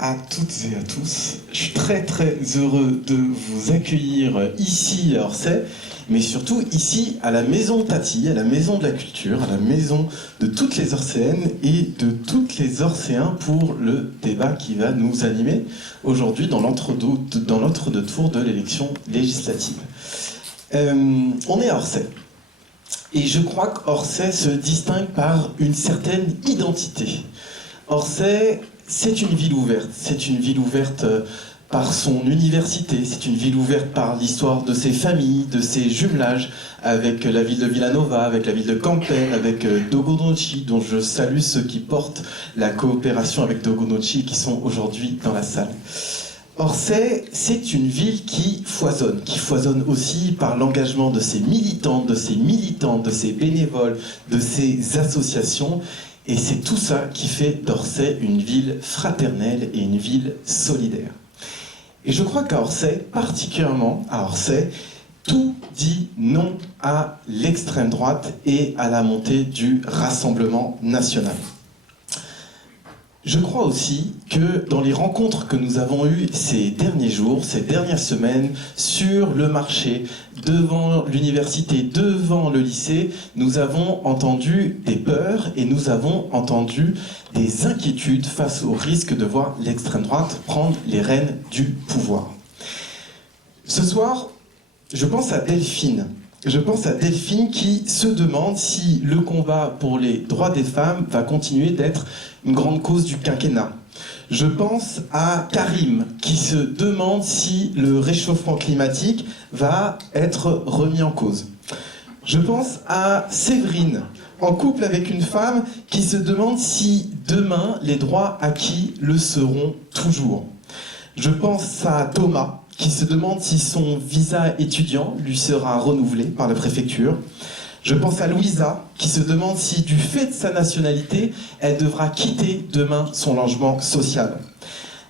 à toutes et à tous. Je suis très heureux de vous accueillir ici à Orsay, mais surtout ici à la Maison Tati, à la Maison de la Culture, à la maison de toutes les Orséennes et de toutes les Orséens pour le débat qui va nous animer aujourd'hui dans l'entre-deux tours de l'élection législative. On est à Orsay. Et je crois qu'Orsay se distingue par une certaine identité. Orsay, c'est une ville ouverte. C'est une ville ouverte par son université. C'est une ville ouverte par l'histoire de ses familles, de ses jumelages, avec la ville de Villanova, avec la ville de Campen, avec Dogonoci, dont je salue ceux qui portent la coopération avec Dogonoci, qui sont aujourd'hui dans la salle. Orsay, c'est une ville qui foisonne aussi par l'engagement de ses militants, de ses militantes, de ses bénévoles, de ses associations. Et c'est tout ça qui fait d'Orsay une ville fraternelle et une ville solidaire. Et je crois qu'à Orsay, particulièrement à Orsay, tout dit non à l'extrême droite et à la montée du Rassemblement national. Je crois aussi que dans les rencontres que nous avons eues ces derniers jours, ces dernières semaines, sur le marché, devant l'université, devant le lycée, nous avons entendu des peurs et nous avons entendu des inquiétudes face au risque de voir l'extrême droite prendre les rênes du pouvoir. Ce soir, je pense à Delphine. Je pense à Delphine qui se demande si le combat pour les droits des femmes va continuer d'être une grande cause du quinquennat. Je pense à Karim qui se demande si le réchauffement climatique va être remis en cause. Je pense à Séverine, en couple avec une femme qui se demande si demain les droits acquis le seront toujours. Je pense à Thomas, qui se demande si son visa étudiant lui sera renouvelé par la préfecture. Je pense à Louisa, qui se demande si, du fait de sa nationalité, elle devra quitter demain son logement social.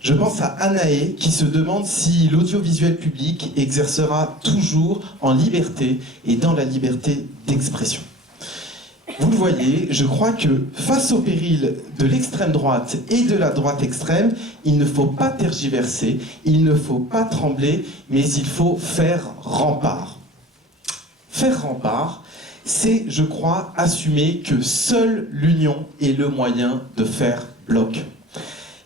Je pense à Anaé, qui se demande si l'audiovisuel public exercera toujours en liberté et dans la liberté d'expression. Vous le voyez, je crois que face au péril de l'extrême droite et de la droite extrême, il ne faut pas tergiverser, il ne faut pas trembler, mais il faut faire rempart. Faire rempart, c'est, je crois, assumer que seule l'union est le moyen de faire bloc.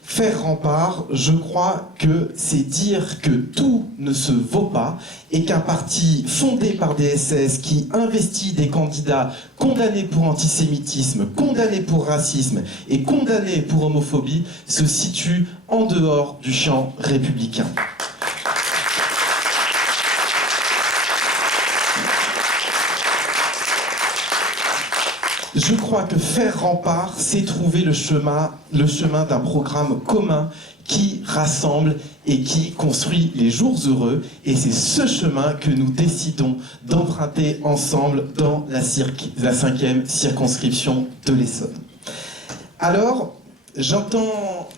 Faire rempart, je crois que c'est dire que tout ne se vaut pas et qu'un parti fondé par des SS qui investit des candidats condamnés pour antisémitisme, condamnés pour racisme et condamnés pour homophobie se situe en dehors du champ républicain. Je crois que faire rempart, c'est trouver le chemin d'un programme commun qui rassemble et qui construit les jours heureux. Et c'est ce chemin que nous décidons d'emprunter ensemble dans la 5e circonscription de l'Essonne. Alors, j'entends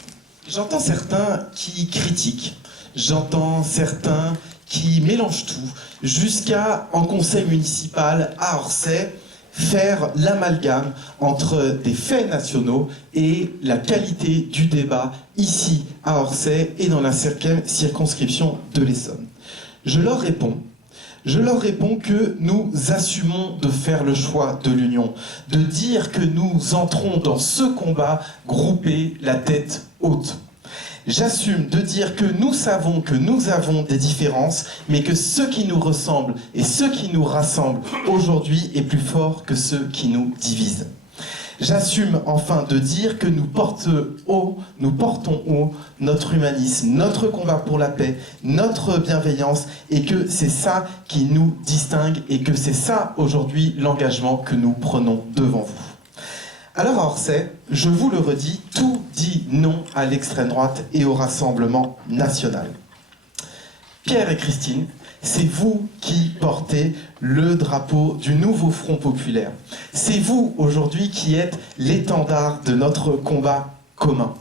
certains qui critiquent, j'entends certains qui mélangent tout, jusqu'à, en conseil municipal à Orsay, faire l'amalgame entre des faits nationaux et la qualité du débat ici à Orsay et dans la 5e circonscription de l'Essonne. Je leur réponds que nous assumons de faire le choix de l'union, de dire que nous entrons dans ce combat groupés, la tête haute. J'assume de dire que nous savons que nous avons des différences, mais que ce qui nous ressemble et ce qui nous rassemble aujourd'hui est plus fort que ce qui nous divise. J'assume enfin de dire que nous portons haut notre humanisme, notre combat pour la paix, notre bienveillance, et que c'est ça qui nous distingue et que c'est ça aujourd'hui l'engagement que nous prenons devant vous. Alors à Orsay, je vous le redis, tout dit non à l'extrême droite et au Rassemblement national. Pierre et Christine, c'est vous qui portez le drapeau du nouveau Front populaire. C'est vous aujourd'hui qui êtes l'étendard de notre combat commun.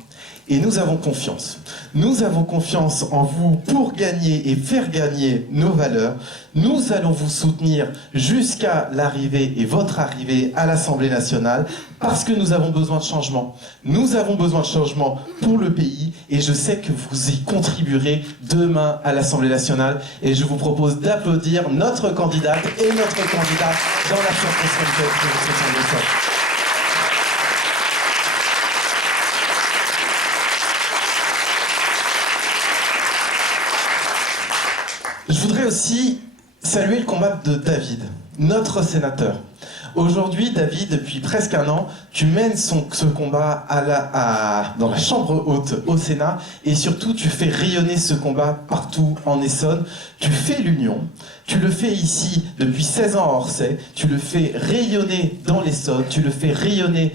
Et nous avons confiance. Nous avons confiance en vous pour gagner et faire gagner nos valeurs. Nous allons vous soutenir jusqu'à l'arrivée et votre arrivée à l'Assemblée nationale parce que nous avons besoin de changement. Nous avons besoin de changement pour le pays et je sais que vous y contribuerez demain à l'Assemblée nationale. Et je vous propose d'applaudir notre candidate et notre candidat dans la circonscription de Bruxelles. Je voudrais aussi saluer le combat de David, notre sénateur. Aujourd'hui, David, depuis presque un an, tu mènes ce combat dans la chambre haute au Sénat et surtout tu fais rayonner ce combat partout en Essonne. Tu fais l'union, tu le fais ici depuis 16 ans à Orsay, tu le fais rayonner dans l'Essonne, tu le fais rayonner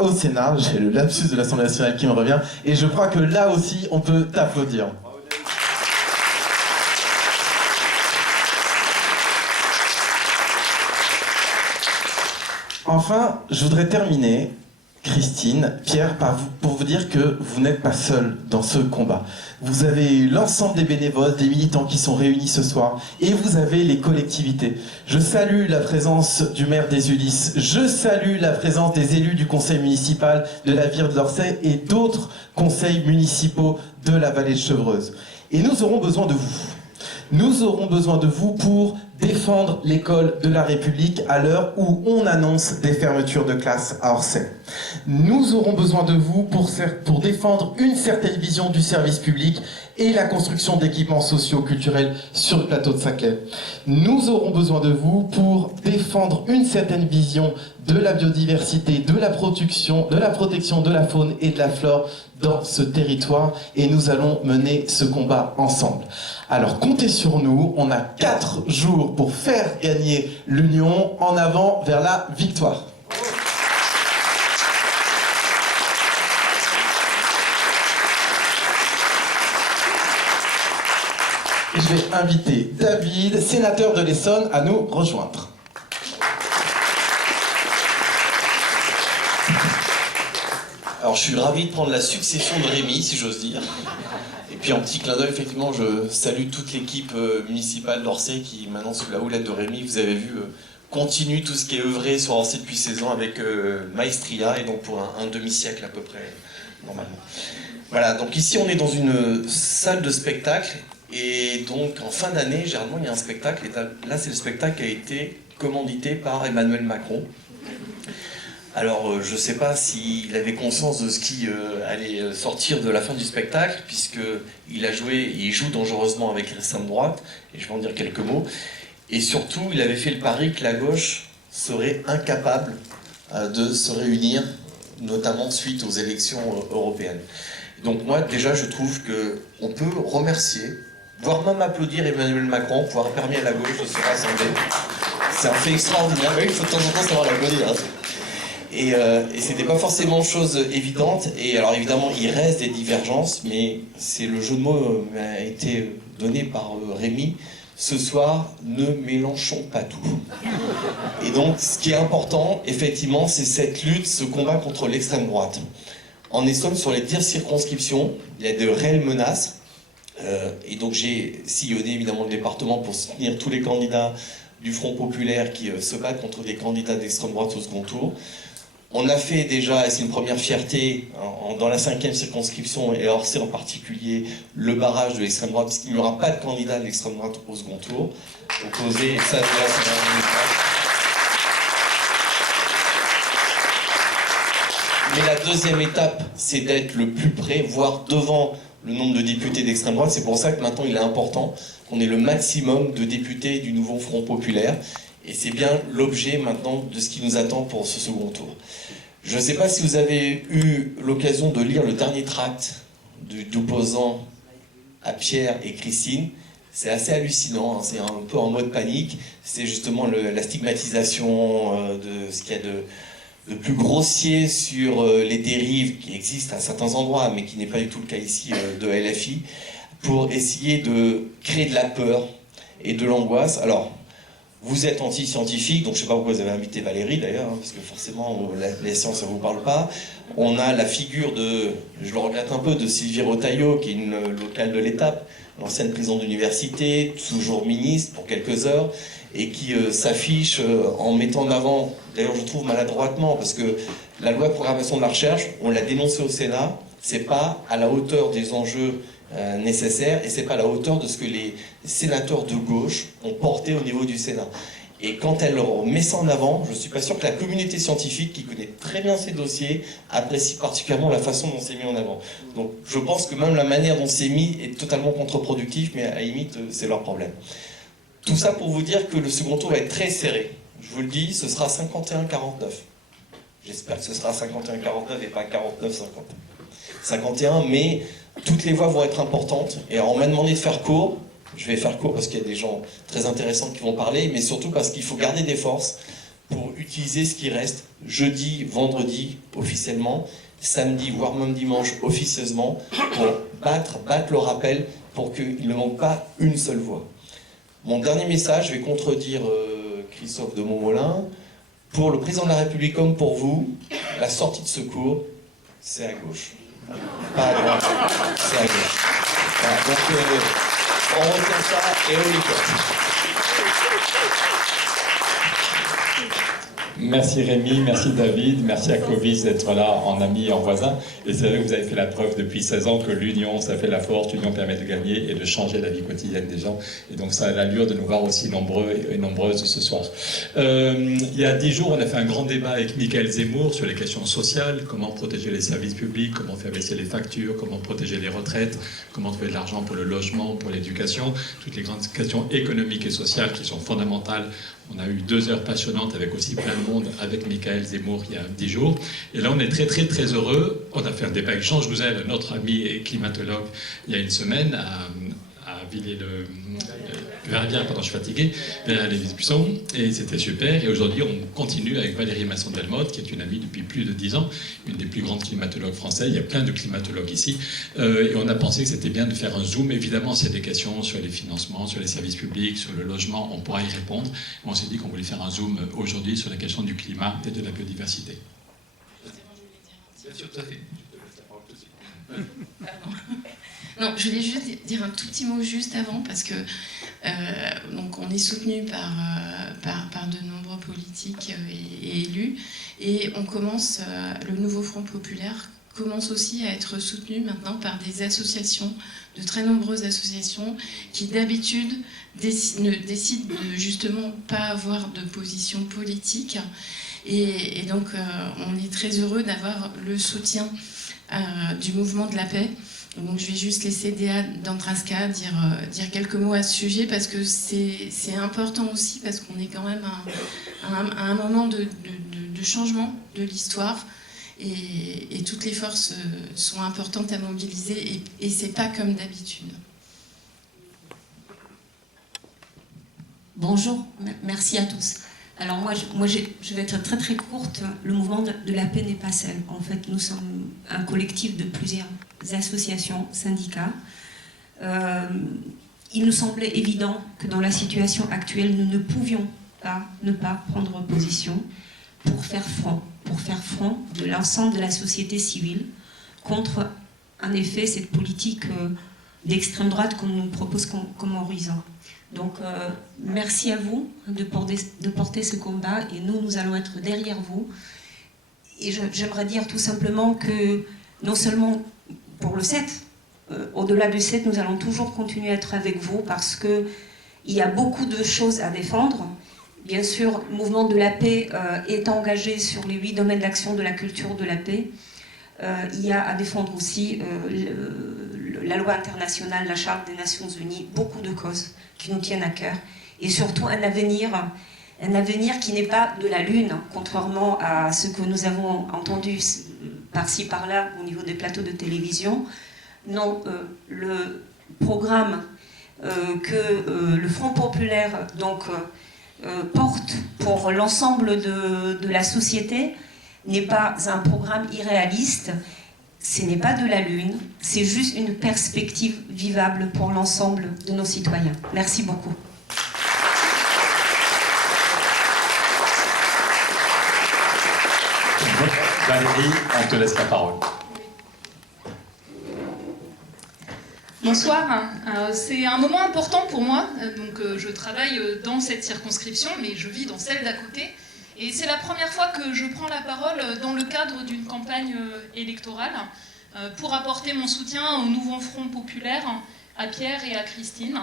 au Sénat. J'ai le lapsus de l'Assemblée nationale qui me revient et je crois que là aussi on peut t'applaudir. Enfin, je voudrais terminer, Christine, Pierre, pour vous dire que vous n'êtes pas seul dans ce combat. Vous avez l'ensemble des bénévoles, des militants qui sont réunis ce soir, et vous avez les collectivités. Je salue la présence du maire des Ulysses, je salue la présence des élus du conseil municipal de la Vire de l'Orsay et d'autres conseils municipaux de la vallée de Chevreuse. Et nous aurons besoin de vous. Nous aurons besoin de vous pour défendre l'école de la République à l'heure où on annonce des fermetures de classes à Orsay. Nous aurons besoin de vous pour défendre une certaine vision du service public et la construction d'équipements sociaux culturels sur le plateau de Saclay. Nous aurons besoin de vous pour défendre une certaine vision de la biodiversité, de la protection de la faune et de la flore dans ce territoire et nous allons mener ce combat ensemble. Alors comptez sur nous, on a 4 jours pour faire gagner l'Union en avant vers la victoire. Et je vais inviter David, sénateur de l'Essonne, à nous rejoindre. Alors je suis ravi de prendre la succession de Rémi, si j'ose dire. Et puis en petit clin d'œil, effectivement, je salue toute l'équipe municipale d'Orsay qui, maintenant, sous la houlette de Rémi, vous avez vu, continue tout ce qui est œuvré sur Orsay depuis 16 ans avec Maestria, et donc pour un demi-siècle à peu près, normalement. Voilà, donc ici on est dans une salle de spectacle, et donc en fin d'année, généralement il y a un spectacle, et là c'est le spectacle qui a été commandité par Emmanuel Macron. Alors, je ne sais pas s'il avait conscience de ce qui allait sortir de la fin du spectacle, puisqu'il a joué et il joue dangereusement avec l'extrême droite, et je vais en dire quelques mots. Et surtout, il avait fait le pari que la gauche serait incapable de se réunir, notamment suite aux élections européennes. Donc moi, déjà, je trouve qu'on peut remercier, voire même applaudir Emmanuel Macron pour avoir permis à la gauche de se rassembler. C'est un fait extraordinaire. Oui, il faut de temps en temps savoir l'applaudir. Hein. Et c'était pas forcément chose évidente. Et alors évidemment, il reste des divergences, mais c'est le jeu de mots a été donné par Rémi. Ce soir, ne mélangeons pas tout. Et donc, ce qui est important, effectivement, c'est cette lutte, ce combat contre l'extrême droite. En Essonne, sur les 10 circonscriptions, il y a de réelles menaces. Et donc, j'ai sillonné évidemment le département pour soutenir tous les candidats du Front Populaire qui se battent contre des candidats d'extrême droite au second tour. On a fait déjà, et c'est une première fierté, dans la 5e circonscription, et Orsay en particulier, le barrage de l'extrême droite, puisqu'il n'y aura pas de candidat de l'extrême droite au second tour. Opposé, et ça, déjà, c'est vraiment une étape. Mais la deuxième étape, c'est d'être le plus près, voire devant le nombre de députés d'extrême droite. C'est pour ça que maintenant, il est important qu'on ait le maximum de députés du nouveau Front Populaire. Et c'est bien l'objet maintenant de ce qui nous attend pour ce second tour. Je ne sais pas si vous avez eu l'occasion de lire le dernier tract d'opposant à Pierre et Christine. C'est assez hallucinant, hein, c'est un peu en mode panique. C'est justement la stigmatisation de ce qu'il y a de plus grossier sur les dérives qui existent à certains endroits, mais qui n'est pas du tout le cas ici de LFI, pour essayer de créer de la peur et de l'angoisse. Alors, Vous êtes anti-scientifique, donc je ne sais pas pourquoi vous avez invité Valérie d'ailleurs, parce que forcément les sciences ça ne vous parle pas. On a la figure de, je le regrette un peu, de Sylvie Retailleau, qui est une locale de l'Étape, l'ancienne présidente d'université, toujours ministre pour quelques heures, et qui s'affiche en mettant en avant, d'ailleurs je trouve maladroitement, parce que la loi de programmation de la recherche, on l'a dénoncée au Sénat, c'est pas à la hauteur des enjeux nécessaires, et c'est pas à la hauteur de ce que les sénateurs de gauche ont porté au niveau du Sénat. Et quand elle met ça en avant, je ne suis pas sûr que la communauté scientifique, qui connaît très bien ces dossiers, apprécie particulièrement la façon dont c'est mis en avant. Donc je pense que même la manière dont c'est mis est totalement contre-productif, mais à la limite, c'est leur problème. Tout ça pour vous dire que le second tour va être très serré. Je vous le dis, ce sera 51-49. J'espère que ce sera 51-49 et pas 49-50. 51, mais toutes les voix vont être importantes. Et alors, on m'a demandé de faire court. Je vais faire court parce qu'il y a des gens très intéressants qui vont parler, mais surtout parce qu'il faut garder des forces pour utiliser ce qui reste jeudi, vendredi, officiellement, samedi, voire même dimanche, officieusement, pour battre le rappel pour qu'il ne manque pas une seule voix. Mon dernier message, je vais contredire Christophe de Montmolin. Pour le président de la République comme pour vous, la sortie de secours, c'est à gauche. Pas à droite, c'est à gauche. Voilà, donc on retient ça et on y colle. Merci Rémi, merci David, merci à Clovis d'être là en ami et en voisin. Et c'est vrai que vous avez fait la preuve depuis 16 ans que l'union, ça fait la force, l'union permet de gagner et de changer la vie quotidienne des gens. Et donc ça a l'allure de nous voir aussi nombreux et nombreuses ce soir. Il y a 10 jours, on a fait un grand débat avec Michael Zemmour sur les questions sociales, comment protéger les services publics, comment faire baisser les factures, comment protéger les retraites, comment trouver de l'argent pour le logement, pour l'éducation, toutes les grandes questions économiques et sociales qui sont fondamentales. On a eu 2 heures passionnantes avec aussi plein de monde avec Michael Zemmour il y a 10 jours. Et là, on est très, très, très heureux. On a fait un débat avec Jean Jouzel, notre ami et climatologue, il y a une semaine à pardon, je suis fatigué, vers Lévis-Buisson, et c'était super. Et aujourd'hui, on continue avec Valérie Masson-Delmotte, qui est une amie depuis plus de 10 ans, une des plus grandes climatologues françaises. Il y a plein de climatologues ici. Et on a pensé que c'était bien de faire un zoom. Évidemment, s'il y a des questions sur les financements, sur les services publics, sur le logement, on pourra y répondre. On s'est dit qu'on voulait faire un zoom aujourd'hui sur la question du climat et de la biodiversité. Bien sûr, tout à fait. Non, je voulais juste dire un tout petit mot juste avant, parce que donc on est soutenu par de nombreux politiques et élus, et on commence, le nouveau Front populaire commence aussi à être soutenu maintenant par des associations, de très nombreuses associations, qui d'habitude décident de justement pas avoir de position politique, et donc on est très heureux d'avoir le soutien du mouvement de la paix. Donc je vais juste laisser Déa Dantraska dire quelques mots à ce sujet, parce que c'est important aussi, parce qu'on est quand même à un moment de changement de l'histoire, et toutes les forces sont importantes à mobiliser, et c'est pas comme d'habitude. Bonjour, merci à tous. Alors moi je vais être très très courte. Le mouvement de la paix n'est pas seul. En fait, nous sommes un collectif de plusieurs associations, syndicats. Il nous semblait évident que dans la situation actuelle, nous ne pouvions pas ne pas prendre position pour faire front de l'ensemble de la société civile contre, en effet, cette politique d'extrême droite qu'on nous propose comme horizon. Donc, merci à vous de porter ce combat, et nous allons être derrière vous. Et j'aimerais dire tout simplement que, non seulement pour le 7, au-delà du 7, nous allons toujours continuer à être avec vous, parce qu'il y a beaucoup de choses à défendre. Bien sûr, le mouvement de la paix est engagé sur les 8 domaines d'action de la culture de la paix. Il y a à défendre aussi la loi internationale, la Charte des Nations Unies, beaucoup de causes qui nous tiennent à cœur, et surtout un avenir qui n'est pas de la lune, contrairement à ce que nous avons entendu par-ci par-là au niveau des plateaux de télévision. Non, le programme que le Front populaire porte pour l'ensemble de la société n'est pas un programme irréaliste. Ce n'est pas de la lune, c'est juste une perspective vivable pour l'ensemble de nos citoyens. Merci beaucoup. Valérie, on te laisse la parole. Bonsoir, c'est un moment important pour moi, je travaille dans cette circonscription, mais je vis dans celle d'à côté, et c'est la première fois que je prends la parole dans le cadre d'une campagne électorale pour apporter mon soutien au nouveau Front populaire, à Pierre et à Christine,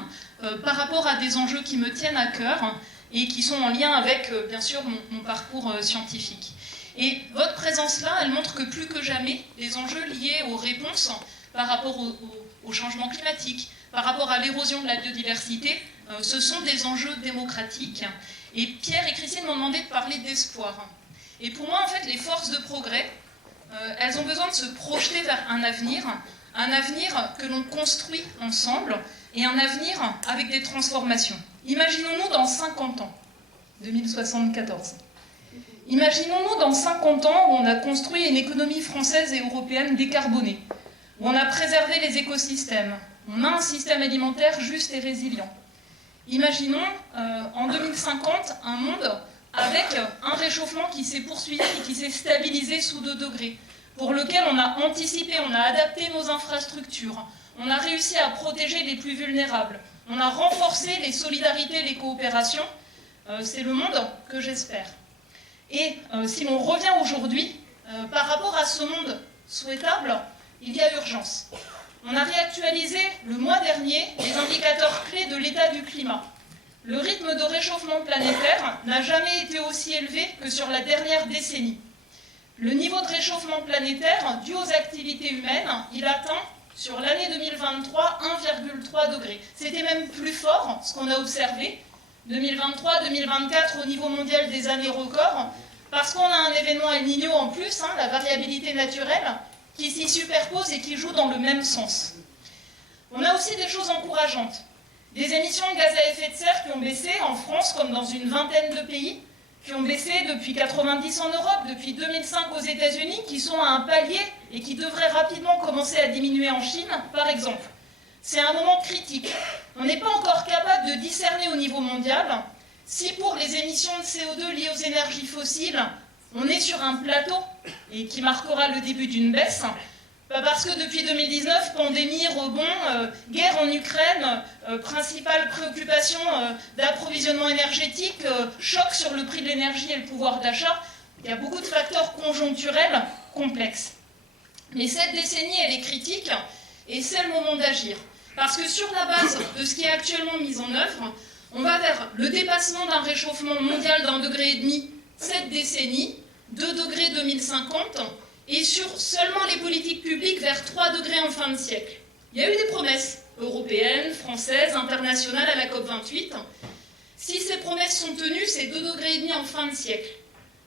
par rapport à des enjeux qui me tiennent à cœur et qui sont en lien avec, bien sûr, mon parcours scientifique. Et votre présence là, elle montre que plus que jamais, les enjeux liés aux réponses par rapport au changement climatique, par rapport à l'érosion de la biodiversité, ce sont des enjeux démocratiques. Et Pierre et Christine m'ont demandé de parler d'espoir. Et pour moi, en fait, les forces de progrès, elles ont besoin de se projeter vers un avenir que l'on construit ensemble, et un avenir avec des transformations. Imaginons-nous dans 50 ans, 2074. Imaginons-nous dans 50 ans où on a construit une économie française et européenne décarbonée, où on a préservé les écosystèmes, on a un système alimentaire juste et résilient. Imaginons en 2050 un monde avec un réchauffement qui s'est poursuivi et qui s'est stabilisé sous 2 degrés, pour lequel on a anticipé, on a adapté nos infrastructures, on a réussi à protéger les plus vulnérables, on a renforcé les solidarités, les coopérations. C'est le monde que j'espère. Et si l'on revient aujourd'hui, par rapport à ce monde souhaitable, il y a urgence. On a réactualisé le mois dernier les indicateurs clés de l'état du climat. Le rythme de réchauffement planétaire n'a jamais été aussi élevé que sur la dernière décennie. Le niveau de réchauffement planétaire dû aux activités humaines, il atteint sur l'année 2023 1,3 degré. C'était même plus fort, ce qu'on a observé, 2023-2024 au niveau mondial des années records, parce qu'on a un événement El Niño en plus, la variabilité naturelle, qui s'y superpose et qui joue dans le même sens. On a aussi des choses encourageantes. Des émissions de gaz à effet de serre qui ont baissé en France comme dans une vingtaine de pays, qui ont baissé depuis 1990 en Europe, depuis 2005 aux États-Unis, qui sont à un palier et qui devraient rapidement commencer à diminuer en Chine, par exemple. C'est un moment critique. On n'est pas encore capable de discerner au niveau mondial si pour les émissions de CO2 liées aux énergies fossiles, on est sur un plateau et qui marquera le début d'une baisse. Parce que depuis 2019, pandémie, rebond, guerre en Ukraine, principale préoccupation d'approvisionnement énergétique, choc sur le prix de l'énergie et le pouvoir d'achat, il y a beaucoup de facteurs conjoncturels complexes. Mais cette décennie, elle est critique et c'est le moment d'agir. Parce que sur la base de ce qui est actuellement mis en œuvre, on va vers le dépassement d'un réchauffement mondial d'1,5 degré cette décennie, 2 degrés 2050, et sur seulement les politiques publiques vers 3 degrés en fin de siècle. Il y a eu des promesses européennes, françaises, internationales à la COP28. Si ces promesses sont tenues, c'est 2,5 degrés en fin de siècle.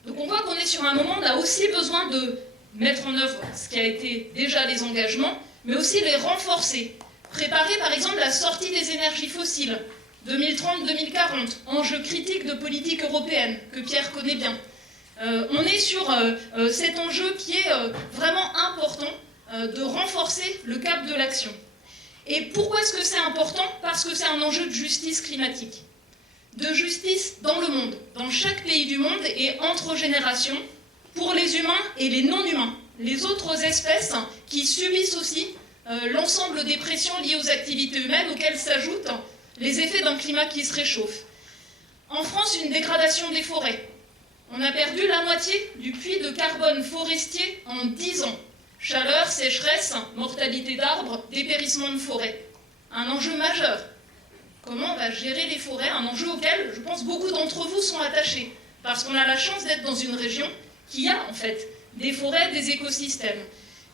Donc on voit qu'on est sur un moment où on a aussi besoin de mettre en œuvre ce qui a été déjà les engagements, mais aussi les renforcer. Préparer par exemple la sortie des énergies fossiles, 2030-2040, enjeu critique de politique européenne, que Pierre connaît bien. On est sur cet enjeu qui est vraiment important de renforcer le cap de l'action. Et pourquoi est-ce que c'est important? Parce que c'est un enjeu de justice climatique. De justice dans le monde, dans chaque pays du monde et entre générations, pour les humains et les non-humains, les autres espèces qui subissent aussi l'ensemble des pressions liées aux activités humaines auxquelles s'ajoutent les effets d'un climat qui se réchauffe. En France, une dégradation des forêts. On a perdu la moitié du puits de carbone forestier en 10 ans. Chaleur, sécheresse, mortalité d'arbres, dépérissement de forêts. Un enjeu majeur. Comment on va gérer les forêts? Un enjeu auquel, je pense, beaucoup d'entre vous sont attachés. Parce qu'on a la chance d'être dans une région qui a, en fait, des forêts, des écosystèmes.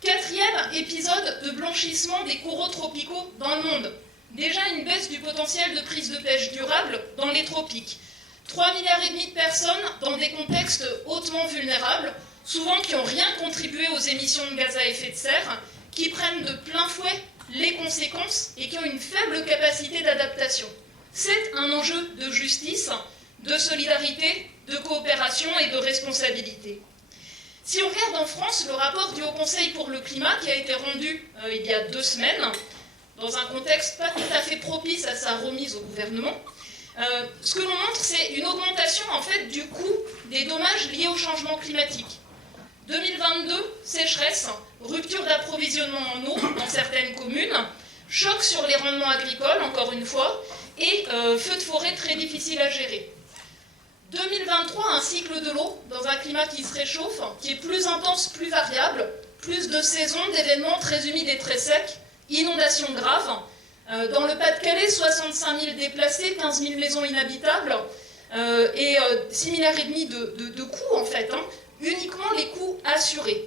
4e épisode de blanchissement des coraux tropicaux dans le monde. Déjà une baisse du potentiel de prise de pêche durable dans les tropiques. 3,5 milliards de personnes dans des contextes hautement vulnérables, souvent qui n'ont rien contribué aux émissions de gaz à effet de serre, qui prennent de plein fouet les conséquences et qui ont une faible capacité d'adaptation. C'est un enjeu de justice, de solidarité, de coopération et de responsabilité. Si on regarde en France le rapport du Haut Conseil pour le climat qui a été rendu il y a 2 semaines, dans un contexte pas tout à fait propice à sa remise au gouvernement, ce que l'on montre, c'est une augmentation en fait, du coût des dommages liés au changement climatique. 2022, sécheresse, rupture d'approvisionnement en eau dans certaines communes, choc sur les rendements agricoles, encore une fois, et feux de forêt très difficiles à gérer. 2023, un cycle de l'eau dans un climat qui se réchauffe, qui est plus intense, plus variable, plus de saisons, d'événements très humides et très secs, inondations graves. Dans le Pas-de-Calais, 65 000 déplacés, 15 000 maisons inhabitables et 6,5 milliards de coûts en fait, uniquement les coûts assurés.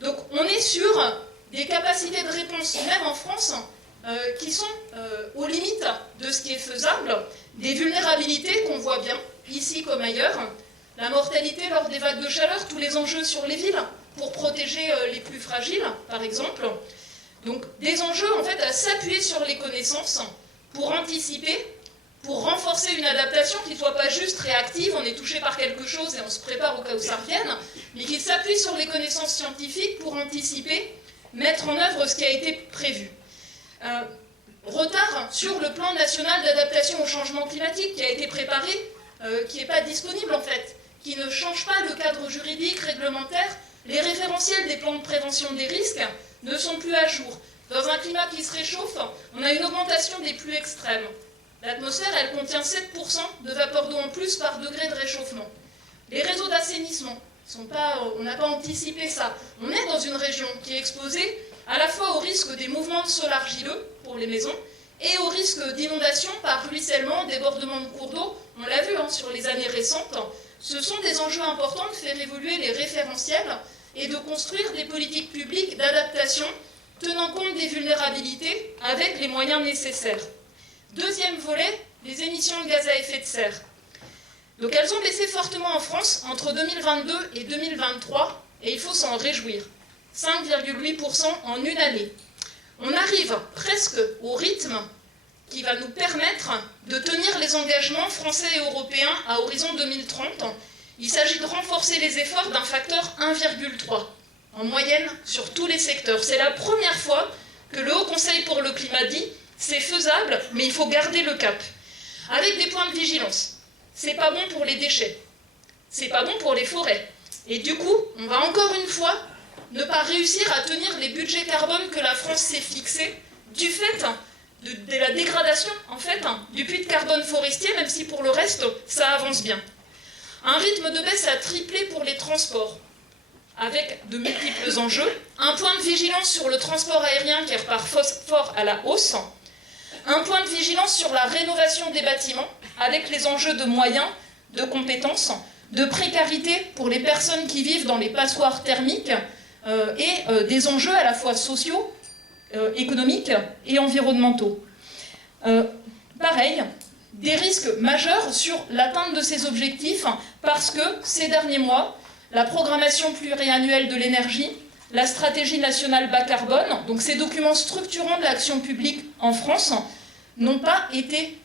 Donc on est sur des capacités de réponse, même en France, qui sont aux limites de ce qui est faisable, des vulnérabilités qu'on voit bien, ici comme ailleurs, la mortalité lors des vagues de chaleur, tous les enjeux sur les villes, pour protéger les plus fragiles, par exemple. Donc des enjeux en fait à s'appuyer sur les connaissances pour anticiper, pour renforcer une adaptation qui ne soit pas juste réactive, on est touché par quelque chose et on se prépare au cas où ça revienne, mais qui s'appuie sur les connaissances scientifiques pour anticiper, mettre en œuvre ce qui a été prévu. Retard sur le plan national d'adaptation au changement climatique qui a été préparé, qui n'est pas disponible en fait, qui ne change pas le cadre juridique, réglementaire, les référentiels des plans de prévention des risques ne sont plus à jour. Dans un climat qui se réchauffe, on a une augmentation des pluies extrêmes. L'atmosphère, elle contient 7% de vapeur d'eau en plus par degré de réchauffement. Les réseaux d'assainissement, on n'a pas anticipé ça. On est dans une région qui est exposée à la fois au risque des mouvements de sol argileux pour les maisons et au risque d'inondation par ruissellement, débordement de cours d'eau. On l'a vu sur les années récentes. Ce sont des enjeux importants de faire évoluer les référentiels et de construire des politiques publiques d'adaptation tenant compte des vulnérabilités avec les moyens nécessaires. Deuxième volet, les émissions de gaz à effet de serre. Donc elles ont baissé fortement en France entre 2022 et 2023 et il faut s'en réjouir. 5,8% en une année. On arrive presque au rythme qui va nous permettre de tenir les engagements français et européens à horizon 2030. Il s'agit de renforcer les efforts d'un facteur 1,3 en moyenne sur tous les secteurs. C'est la première fois que le Haut Conseil pour le climat dit c'est faisable, mais il faut garder le cap. Avec des points de vigilance. C'est pas bon pour les déchets. C'est pas bon pour les forêts. Et du coup, on va encore une fois ne pas réussir à tenir les budgets carbone que la France s'est fixés du fait de la dégradation en fait, du puits de carbone forestier, même si pour le reste, ça avance bien. Un rythme de baisse a triplé pour les transports, avec de multiples enjeux. Un point de vigilance sur le transport aérien qui repart fort à la hausse. Un point de vigilance sur la rénovation des bâtiments, avec les enjeux de moyens, de compétences, de précarité pour les personnes qui vivent dans les passoires thermiques, et des enjeux à la fois sociaux, économiques et environnementaux. Pareil, des risques majeurs sur l'atteinte de ces objectifs parce que ces derniers mois, la programmation pluriannuelle de l'énergie, la stratégie nationale bas carbone, donc ces documents structurants de l'action publique en France, n'ont pas été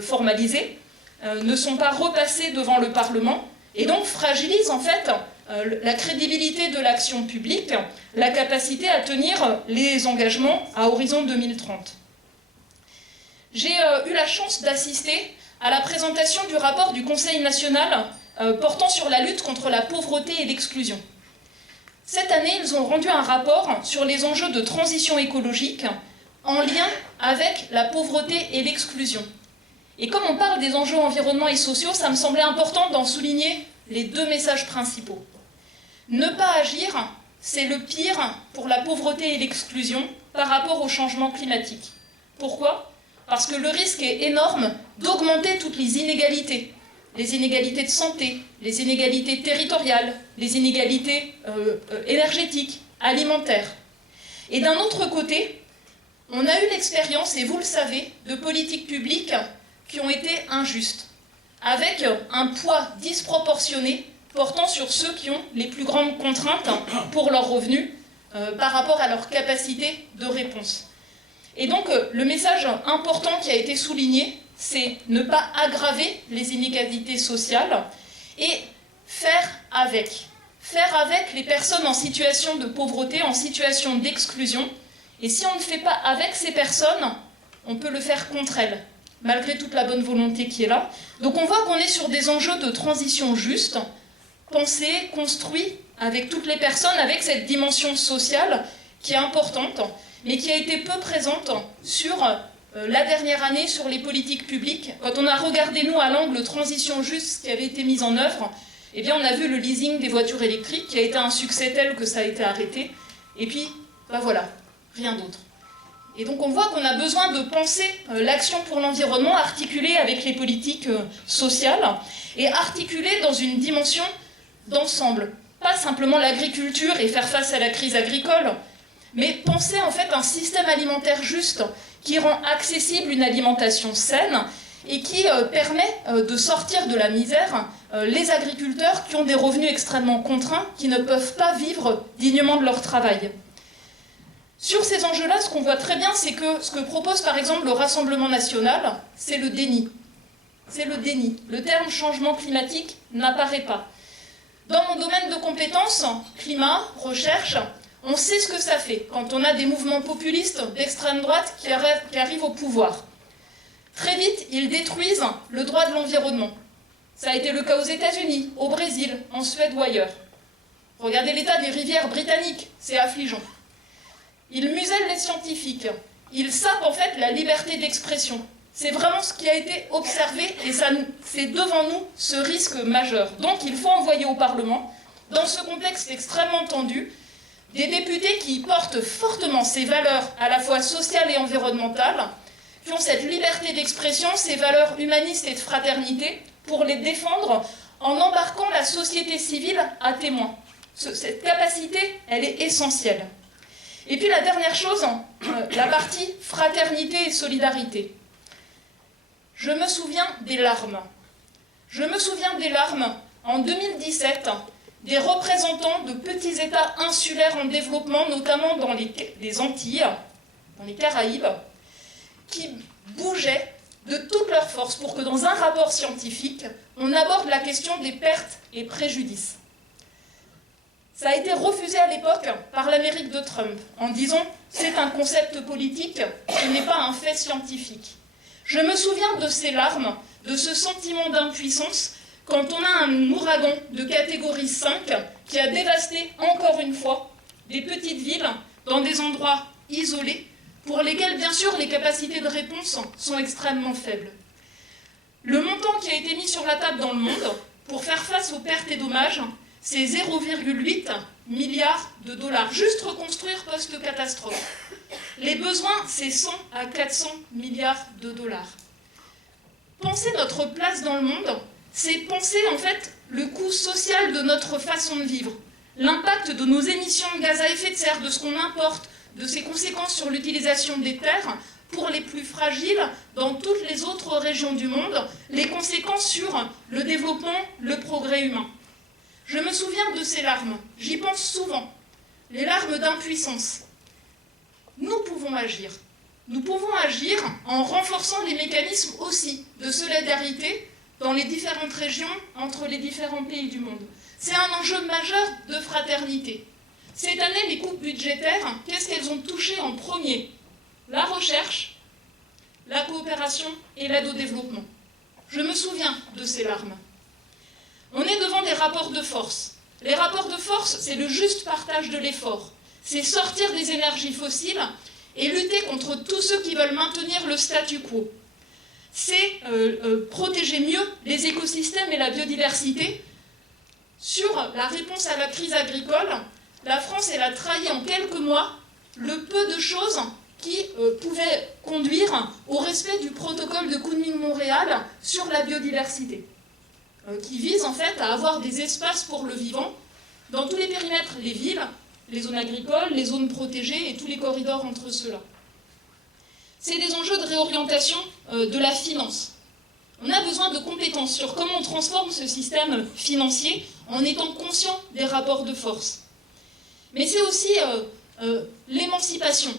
formalisés, ne sont pas repassés devant le Parlement et donc fragilisent en fait la crédibilité de l'action publique, la capacité à tenir les engagements à horizon 2030. J'ai eu la chance d'assister à la présentation du rapport du Conseil national portant sur la lutte contre la pauvreté et l'exclusion. Cette année, ils ont rendu un rapport sur les enjeux de transition écologique en lien avec la pauvreté et l'exclusion. Et comme on parle des enjeux environnementaux et sociaux, ça me semblait important d'en souligner les deux messages principaux. Ne pas agir, c'est le pire pour la pauvreté et l'exclusion par rapport au changement climatique. Pourquoi ? Parce que le risque est énorme d'augmenter toutes les inégalités de santé, les inégalités territoriales, les inégalités énergétiques, alimentaires. Et d'un autre côté, on a eu l'expérience, et vous le savez, de politiques publiques qui ont été injustes, avec un poids disproportionné portant sur ceux qui ont les plus grandes contraintes pour leurs revenus par rapport à leur capacité de réponse. Et donc, le message important qui a été souligné, c'est ne pas aggraver les inégalités sociales et faire avec les personnes en situation de pauvreté, en situation d'exclusion. Et si on ne fait pas avec ces personnes, on peut le faire contre elles, malgré toute la bonne volonté qui est là. Donc on voit qu'on est sur des enjeux de transition juste, pensé, construit avec toutes les personnes, avec cette dimension sociale qui est importante, mais qui a été peu présente sur la dernière année, sur les politiques publiques. Quand on a regardé, nous, à l'angle transition juste qui avait été mise en œuvre, eh bien, on a vu le leasing des voitures électriques qui a été un succès tel que ça a été arrêté. Et puis, ben voilà, rien d'autre. Et donc on voit qu'on a besoin de penser l'action pour l'environnement articulée avec les politiques sociales et articulée dans une dimension d'ensemble. Pas simplement l'agriculture et faire face à la crise agricole, mais penser en fait un système alimentaire juste qui rend accessible une alimentation saine et qui permet de sortir de la misère les agriculteurs qui ont des revenus extrêmement contraints, qui ne peuvent pas vivre dignement de leur travail. Sur ces enjeux-là, ce qu'on voit très bien, c'est que ce que propose par exemple le Rassemblement national, c'est le déni. C'est le déni. Le terme changement climatique n'apparaît pas. Dans mon domaine de compétences, climat, recherche, on sait ce que ça fait quand on a des mouvements populistes d'extrême droite qui arrivent au pouvoir. Très vite, ils détruisent le droit de l'environnement. Ça a été le cas aux États-Unis, au Brésil, en Suède ou ailleurs. Regardez l'état des rivières britanniques, c'est affligeant. Ils musellent les scientifiques. Ils sapent en fait la liberté d'expression. C'est vraiment ce qui a été observé et c'est devant nous ce risque majeur. Donc il faut envoyer au Parlement, dans ce contexte extrêmement tendu, des députés qui portent fortement ces valeurs à la fois sociales et environnementales, qui ont cette liberté d'expression, ces valeurs humanistes et de fraternité, pour les défendre en embarquant la société civile à témoin. Cette capacité, elle est essentielle. Et puis la dernière chose, la partie fraternité et solidarité. Je me souviens des larmes. Je me souviens des larmes en 2017 des représentants de petits États insulaires en développement, notamment dans les Antilles, dans les Caraïbes, qui bougeaient de toute leur force pour que dans un rapport scientifique, on aborde la question des pertes et préjudices. Ça a été refusé à l'époque par l'Amérique de Trump, en disant « c'est un concept politique, ce n'est pas un fait scientifique ». Je me souviens de ces larmes, de ce sentiment d'impuissance, quand on a un ouragan de catégorie 5 qui a dévasté encore une fois des petites villes dans des endroits isolés, pour lesquels, bien sûr, les capacités de réponse sont extrêmement faibles. Le montant qui a été mis sur la table dans le monde pour faire face aux pertes et dommages, c'est 0,8 milliards de dollars, juste reconstruire post-catastrophe. Les besoins, c'est 100 à 400 milliards de dollars. Penser notre place dans le monde, c'est penser en fait le coût social de notre façon de vivre, l'impact de nos émissions de gaz à effet de serre, de ce qu'on importe, de ses conséquences sur l'utilisation des terres pour les plus fragiles dans toutes les autres régions du monde, les conséquences sur le développement, le progrès humain. Je me souviens de ces larmes, j'y pense souvent, les larmes d'impuissance. Nous pouvons agir. Nous pouvons agir en renforçant les mécanismes aussi de solidarité dans les différentes régions, entre les différents pays du monde. C'est un enjeu majeur de fraternité. Cette année, les coupes budgétaires, qu'est-ce qu'elles ont touché en premier? La recherche, la coopération et l'aide au développement. Je me souviens de ces larmes. On est devant des rapports de force. Les rapports de force, c'est le juste partage de l'effort. C'est sortir des énergies fossiles et lutter contre tous ceux qui veulent maintenir le statu quo. C'est protéger mieux les écosystèmes et la biodiversité. Sur la réponse à la crise agricole, la France, elle a trahi en quelques mois le peu de choses qui pouvaient conduire au respect du protocole de Kunming-Montréal sur la biodiversité, qui vise en fait à avoir des espaces pour le vivant dans tous les périmètres, les villes, les zones agricoles, les zones protégées et tous les corridors entre ceux-là. C'est des enjeux de réorientation de la finance. On a besoin de compétences sur comment on transforme ce système financier en étant conscient des rapports de force. Mais c'est aussi l'émancipation.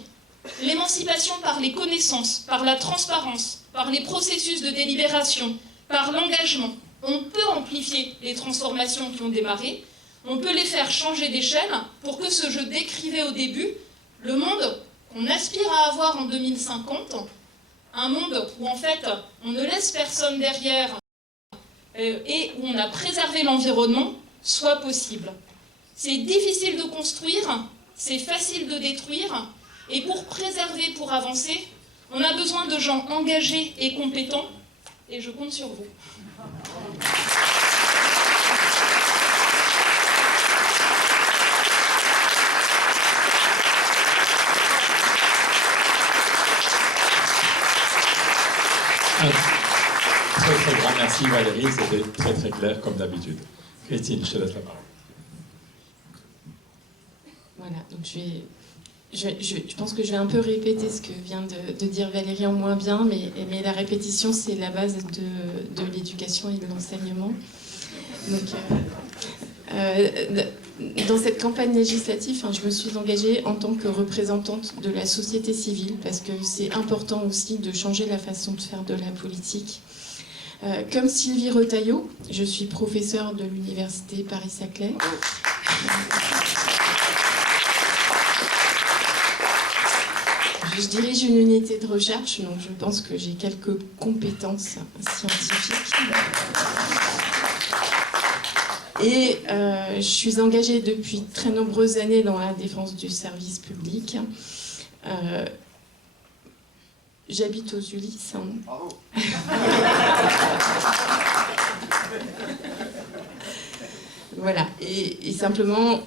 L'émancipation par les connaissances, par la transparence, par les processus de délibération, par l'engagement. On peut amplifier les transformations qui ont démarré, on peut les faire changer d'échelle pour que ce que je décrivais au début, le monde qu'on aspire à avoir en 2050, un monde où en fait on ne laisse personne derrière et où on a préservé l'environnement, soit possible. C'est difficile de construire, c'est facile de détruire, et pour préserver, pour avancer, on a besoin de gens engagés et compétents, et je compte sur vous. Très très grand merci Valérie, c'était très très clair comme d'habitude. Christine, je te laisse la parole. Voilà, donc je pense que je vais un peu répéter ce que vient de dire Valérie en moins bien, mais la répétition, c'est la base de l'éducation et de l'enseignement. Donc, dans cette campagne législative, je me suis engagée en tant que représentante de la société civile, parce que c'est important aussi de changer la façon de faire de la politique. Comme Sylvie Retailleau, je suis professeure de l'université Paris-Saclay. Je dirige une unité de recherche, donc je pense que j'ai quelques compétences scientifiques. Et je suis engagée depuis de très nombreuses années dans la défense du service public. J'habite aux Ulysses. Voilà, et simplement,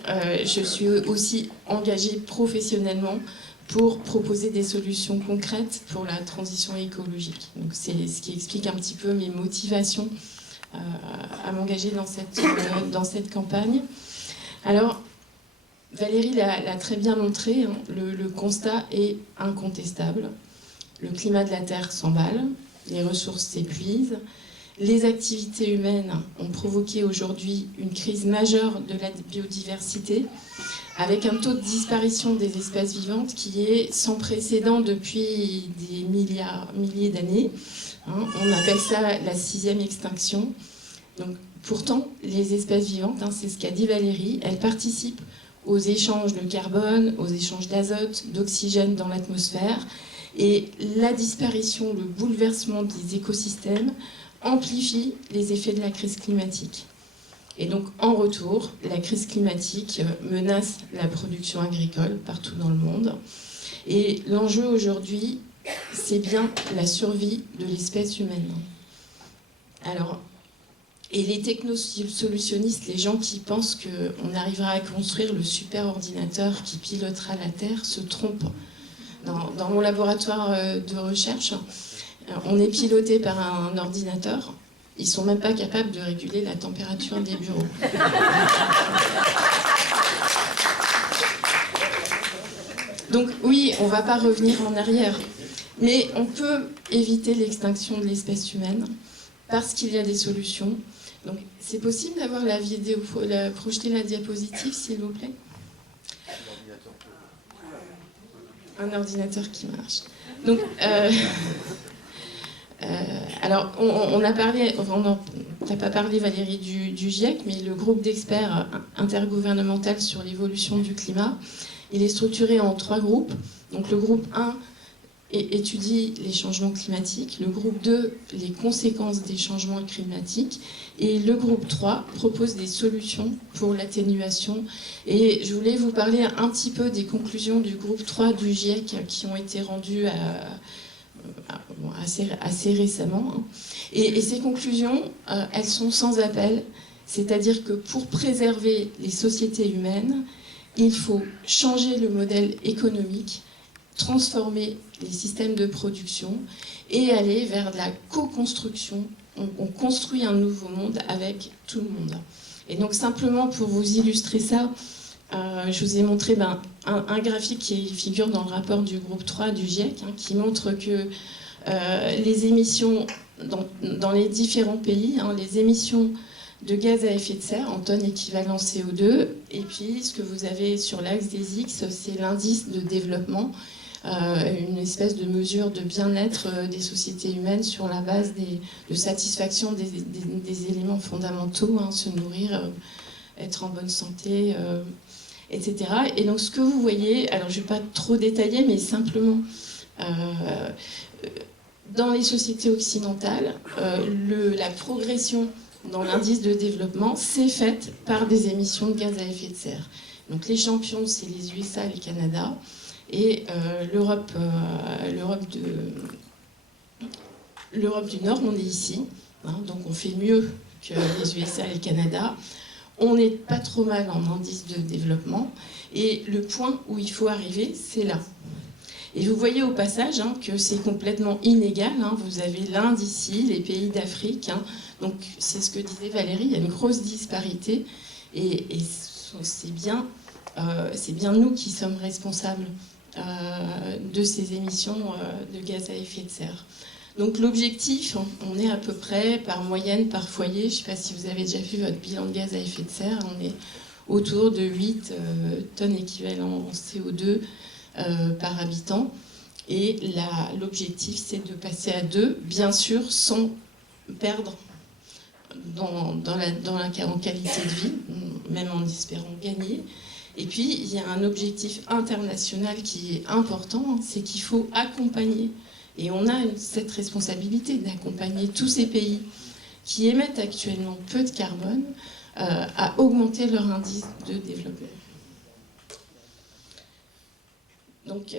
je suis aussi engagée professionnellement pour proposer des solutions concrètes pour la transition écologique. Donc c'est ce qui explique un petit peu mes motivations à m'engager dans cette campagne. Alors, Valérie l'a très bien montré, le constat est incontestable. Le climat de la Terre s'emballe, les ressources s'épuisent, les activités humaines ont provoqué aujourd'hui une crise majeure de la biodiversité, avec un taux de disparition des espèces vivantes qui est sans précédent depuis des milliers d'années. On appelle ça la 6e extinction. Donc, pourtant, les espèces vivantes, c'est ce qu'a dit Valérie, elles participent aux échanges de carbone, aux échanges d'azote, d'oxygène dans l'atmosphère. Et la disparition, le bouleversement des écosystèmes amplifie les effets de la crise climatique. Et donc, en retour, la crise climatique menace la production agricole partout dans le monde. Et l'enjeu aujourd'hui, c'est bien la survie de l'espèce humaine. Alors, et les technosolutionnistes, les gens qui pensent qu'on arrivera à construire le super ordinateur qui pilotera la Terre, se trompent. Dans mon laboratoire de recherche, on est piloté par un ordinateur. Ils ne sont même pas capables de réguler la température des bureaux. Donc oui, on ne va pas revenir en arrière. Mais on peut éviter l'extinction de l'espèce humaine parce qu'il y a des solutions. Donc c'est possible d'avoir la vidéo, projeter la diapositive, s'il vous plaît. Un ordinateur qui marche. Donc, alors, on n'a pas parlé, Valérie, du GIEC, mais le groupe d'experts intergouvernemental sur l'évolution du climat, il est structuré en 3 groupes. Donc, le groupe 1 étudie les changements climatiques, le groupe 2, les conséquences des changements climatiques, et le groupe 3 propose des solutions pour l'atténuation. Et je voulais vous parler un petit peu des conclusions du groupe 3 du GIEC qui ont été rendues assez récemment. Et ces conclusions, elles sont sans appel, c'est-à-dire que pour préserver les sociétés humaines, il faut changer le modèle économique, transformer les systèmes de production et aller vers de la co-construction. On construit un nouveau monde avec tout le monde. Et donc simplement pour vous illustrer ça, je vous ai montré un graphique qui figure dans le rapport du groupe 3 du GIEC, qui montre que les émissions dans les différents pays, les émissions de gaz à effet de serre en tonnes équivalent CO2, et puis ce que vous avez sur l'axe des X, c'est l'indice de développement, une espèce de mesure de bien-être des sociétés humaines sur la base de satisfaction des éléments fondamentaux, se nourrir, être en bonne santé, etc. Et donc ce que vous voyez, alors je ne vais pas trop détailler, mais simplement, dans les sociétés occidentales, la progression dans l'indice de développement, c'est fait par des émissions de gaz à effet de serre. Donc les champions, c'est les USA et le Canada, et l'Europe du Nord, on est ici, hein, donc on fait mieux que les USA et le Canada. On n'est pas trop mal en indice de développement, et le point où il faut arriver, c'est là. Et vous voyez au passage hein, que c'est complètement inégal. Hein. Vous avez l'Inde ici, les pays d'Afrique. Hein. Donc c'est ce que disait Valérie, il y a une grosse disparité. Et c'est bien nous qui sommes responsables de ces émissions de gaz à effet de serre. Donc l'objectif, on est à peu près par moyenne, par foyer, je ne sais pas si vous avez déjà vu votre bilan de gaz à effet de serre, on est autour de 8 tonnes équivalent en CO2 par habitant. Et l'objectif, c'est de passer à 2, bien sûr, sans perdre en qualité de vie, même en espérant gagner. Et puis, il y a un objectif international qui est important, c'est qu'il faut accompagner. Et on a cette responsabilité d'accompagner tous ces pays qui émettent actuellement peu de carbone à augmenter leur indice de développement. Donc,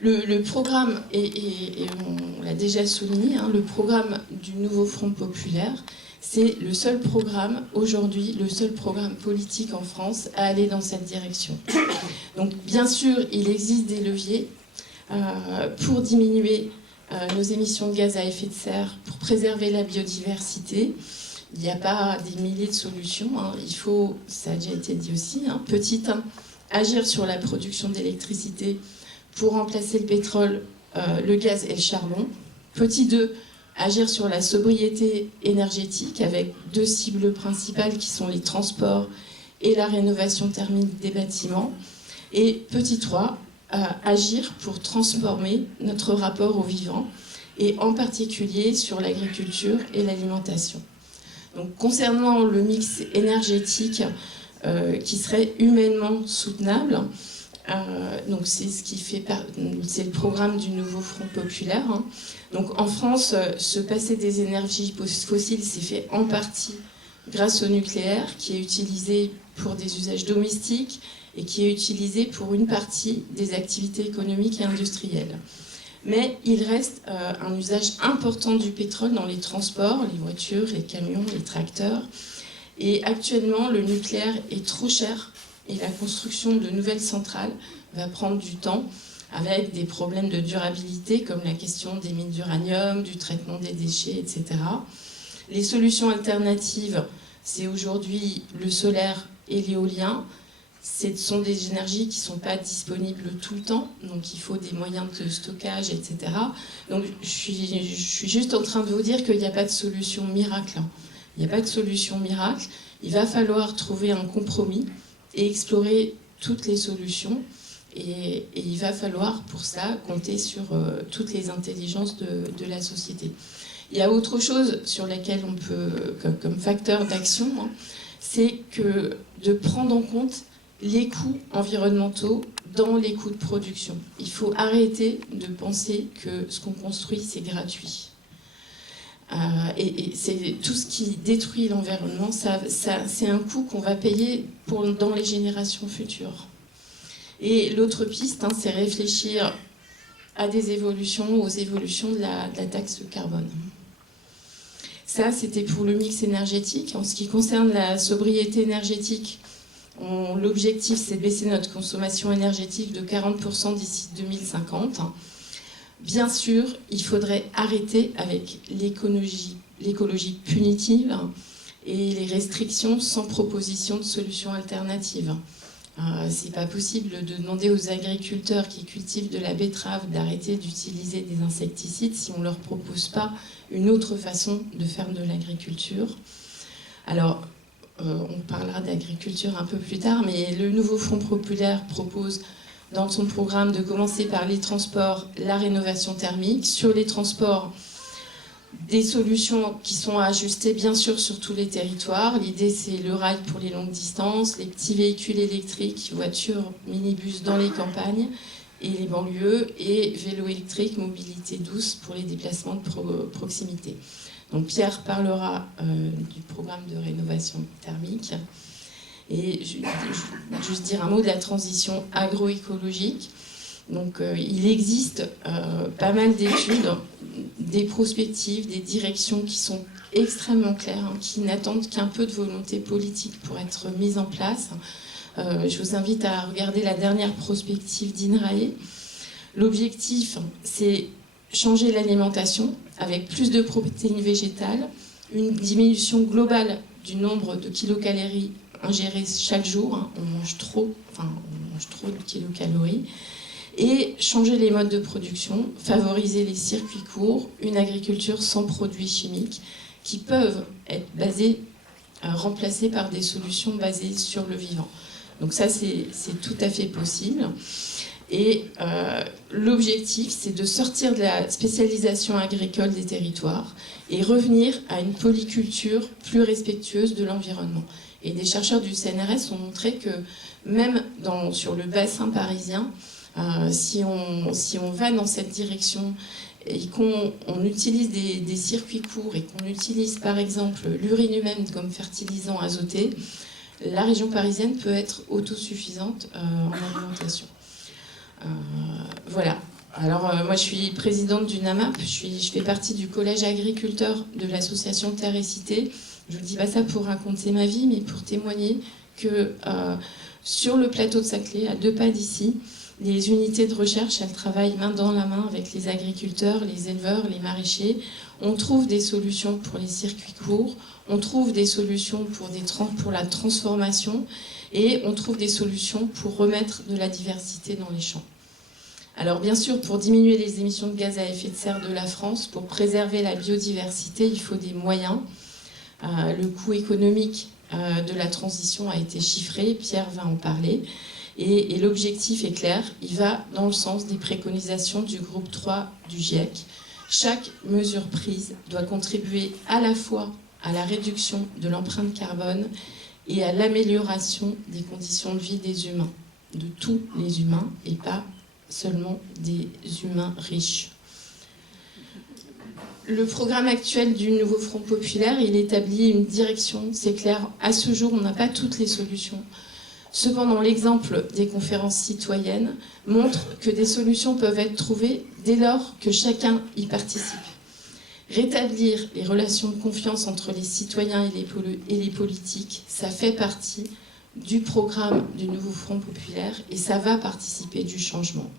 le programme, et on l'a déjà souligné, hein, le programme du nouveau Front populaire, c'est le seul programme aujourd'hui, le seul programme politique en France à aller dans cette direction. Donc, bien sûr, il existe des leviers pour diminuer nos émissions de gaz à effet de serre, pour préserver la biodiversité. Il n'y a pas des milliers de solutions. Hein. Il faut, ça a déjà été dit aussi, hein, petit 1, agir sur la production d'électricité pour remplacer le pétrole, le gaz et le charbon. Petit 2, agir sur la sobriété énergétique avec 2 cibles principales qui sont les transports et la rénovation thermique des bâtiments. Et petit 3, agir pour transformer notre rapport au vivant et en particulier sur l'agriculture et l'alimentation. Donc, concernant le mix énergétique qui serait humainement soutenable, donc c'est ce qui fait c'est le programme du nouveau Front populaire. Hein. Donc en France, se passer des énergies fossiles s'est fait en partie grâce au nucléaire, qui est utilisé pour des usages domestiques et qui est utilisé pour une partie des activités économiques et industrielles. Mais il reste un usage important du pétrole dans les transports, les voitures, les camions, les tracteurs. Et actuellement, le nucléaire est trop cher et la construction de nouvelles centrales va prendre du temps avec des problèmes de durabilité comme la question des mines d'uranium, du traitement des déchets, etc. Les solutions alternatives, c'est aujourd'hui le solaire et l'éolien. Ce sont des énergies qui ne sont pas disponibles tout le temps, donc il faut des moyens de stockage, etc. Donc je suis juste en train de vous dire qu'il n'y a pas de solution miracle. Il n'y a pas de solution miracle. Il va falloir trouver un compromis et explorer toutes les solutions. Et il va falloir pour ça compter sur toutes les intelligences de la société. Il y a autre chose sur laquelle on peut, comme facteur d'action, hein, c'est que de prendre en compte les coûts environnementaux dans les coûts de production. Il faut arrêter de penser que ce qu'on construit, c'est gratuit. Et c'est tout ce qui détruit l'environnement, c'est un coût qu'on va payer dans les générations futures. Et l'autre piste, hein, c'est réfléchir à des évolutions, aux évolutions de la taxe carbone. Ça, c'était pour le mix énergétique. En ce qui concerne la sobriété énergétique, l'objectif, c'est de baisser notre consommation énergétique de 40% d'ici 2050. Bien sûr, il faudrait arrêter avec l'écologie punitive et les restrictions sans proposition de solutions alternatives. C'est pas possible de demander aux agriculteurs qui cultivent de la betterave d'arrêter d'utiliser des insecticides si on ne leur propose pas une autre façon de faire de l'agriculture. Alors, on parlera d'agriculture un peu plus tard, mais le nouveau Front populaire propose dans son programme de commencer par les transports, la rénovation thermique. Sur les transports, des solutions qui sont ajustées bien sûr sur tous les territoires. L'idée, c'est le rail pour les longues distances, les petits véhicules électriques, voitures, minibus dans les campagnes et les banlieues, et vélos électriques, mobilité douce pour les déplacements de proximité. Donc Pierre parlera du programme de rénovation thermique. Et je vais juste dire un mot de la transition agroécologique. Donc il existe pas mal d'études, des prospectives, des directions qui sont extrêmement claires, hein, qui n'attendent qu'un peu de volonté politique pour être mises en place. Je vous invite à regarder la dernière prospective d'INRAE. L'objectif, c'est changer l'alimentation avec plus de protéines végétales, une diminution globale du nombre de kilocalories ingérées chaque jour. Hein, on mange trop de kilocalories. Et changer les modes de production, favoriser les circuits courts, une agriculture sans produits chimiques qui peuvent être remplacés par des solutions basées sur le vivant. Donc ça, c'est tout à fait possible. Et l'objectif, c'est de sortir de la spécialisation agricole des territoires et revenir à une polyculture plus respectueuse de l'environnement. Et des chercheurs du CNRS ont montré que même sur le bassin parisien, si on va dans cette direction et qu'on utilise des circuits courts et qu'on utilise par exemple l'urine humaine comme fertilisant azoté, la région parisienne peut être autosuffisante en alimentation. Voilà. Alors moi je suis présidente du NAMAP, je fais partie du collège agriculteur de l'association Terre et Cité. Je ne dis pas ça pour raconter ma vie, mais pour témoigner que sur le plateau de Saclay, à 2 pas d'ici, les unités de recherche, elles travaillent main dans la main avec les agriculteurs, les éleveurs, les maraîchers. On trouve des solutions pour les circuits courts, on trouve des solutions pour la transformation et on trouve des solutions pour remettre de la diversité dans les champs. Alors bien sûr, pour diminuer les émissions de gaz à effet de serre de la France, pour préserver la biodiversité, il faut des moyens. Le coût économique de la transition a été chiffré, Pierre va en parler. Et l'objectif est clair, il va dans le sens des préconisations du groupe 3 du GIEC. Chaque mesure prise doit contribuer à la fois à la réduction de l'empreinte carbone et à l'amélioration des conditions de vie des humains, de tous les humains et pas seulement des humains riches. Le programme actuel du nouveau Front populaire, il établit une direction, c'est clair. À ce jour, on n'a pas toutes les solutions. Cependant, l'exemple des conférences citoyennes montre que des solutions peuvent être trouvées dès lors que chacun y participe. Rétablir les relations de confiance entre les citoyens et les politiques, ça fait partie du programme du nouveau Front populaire et ça va participer du changement.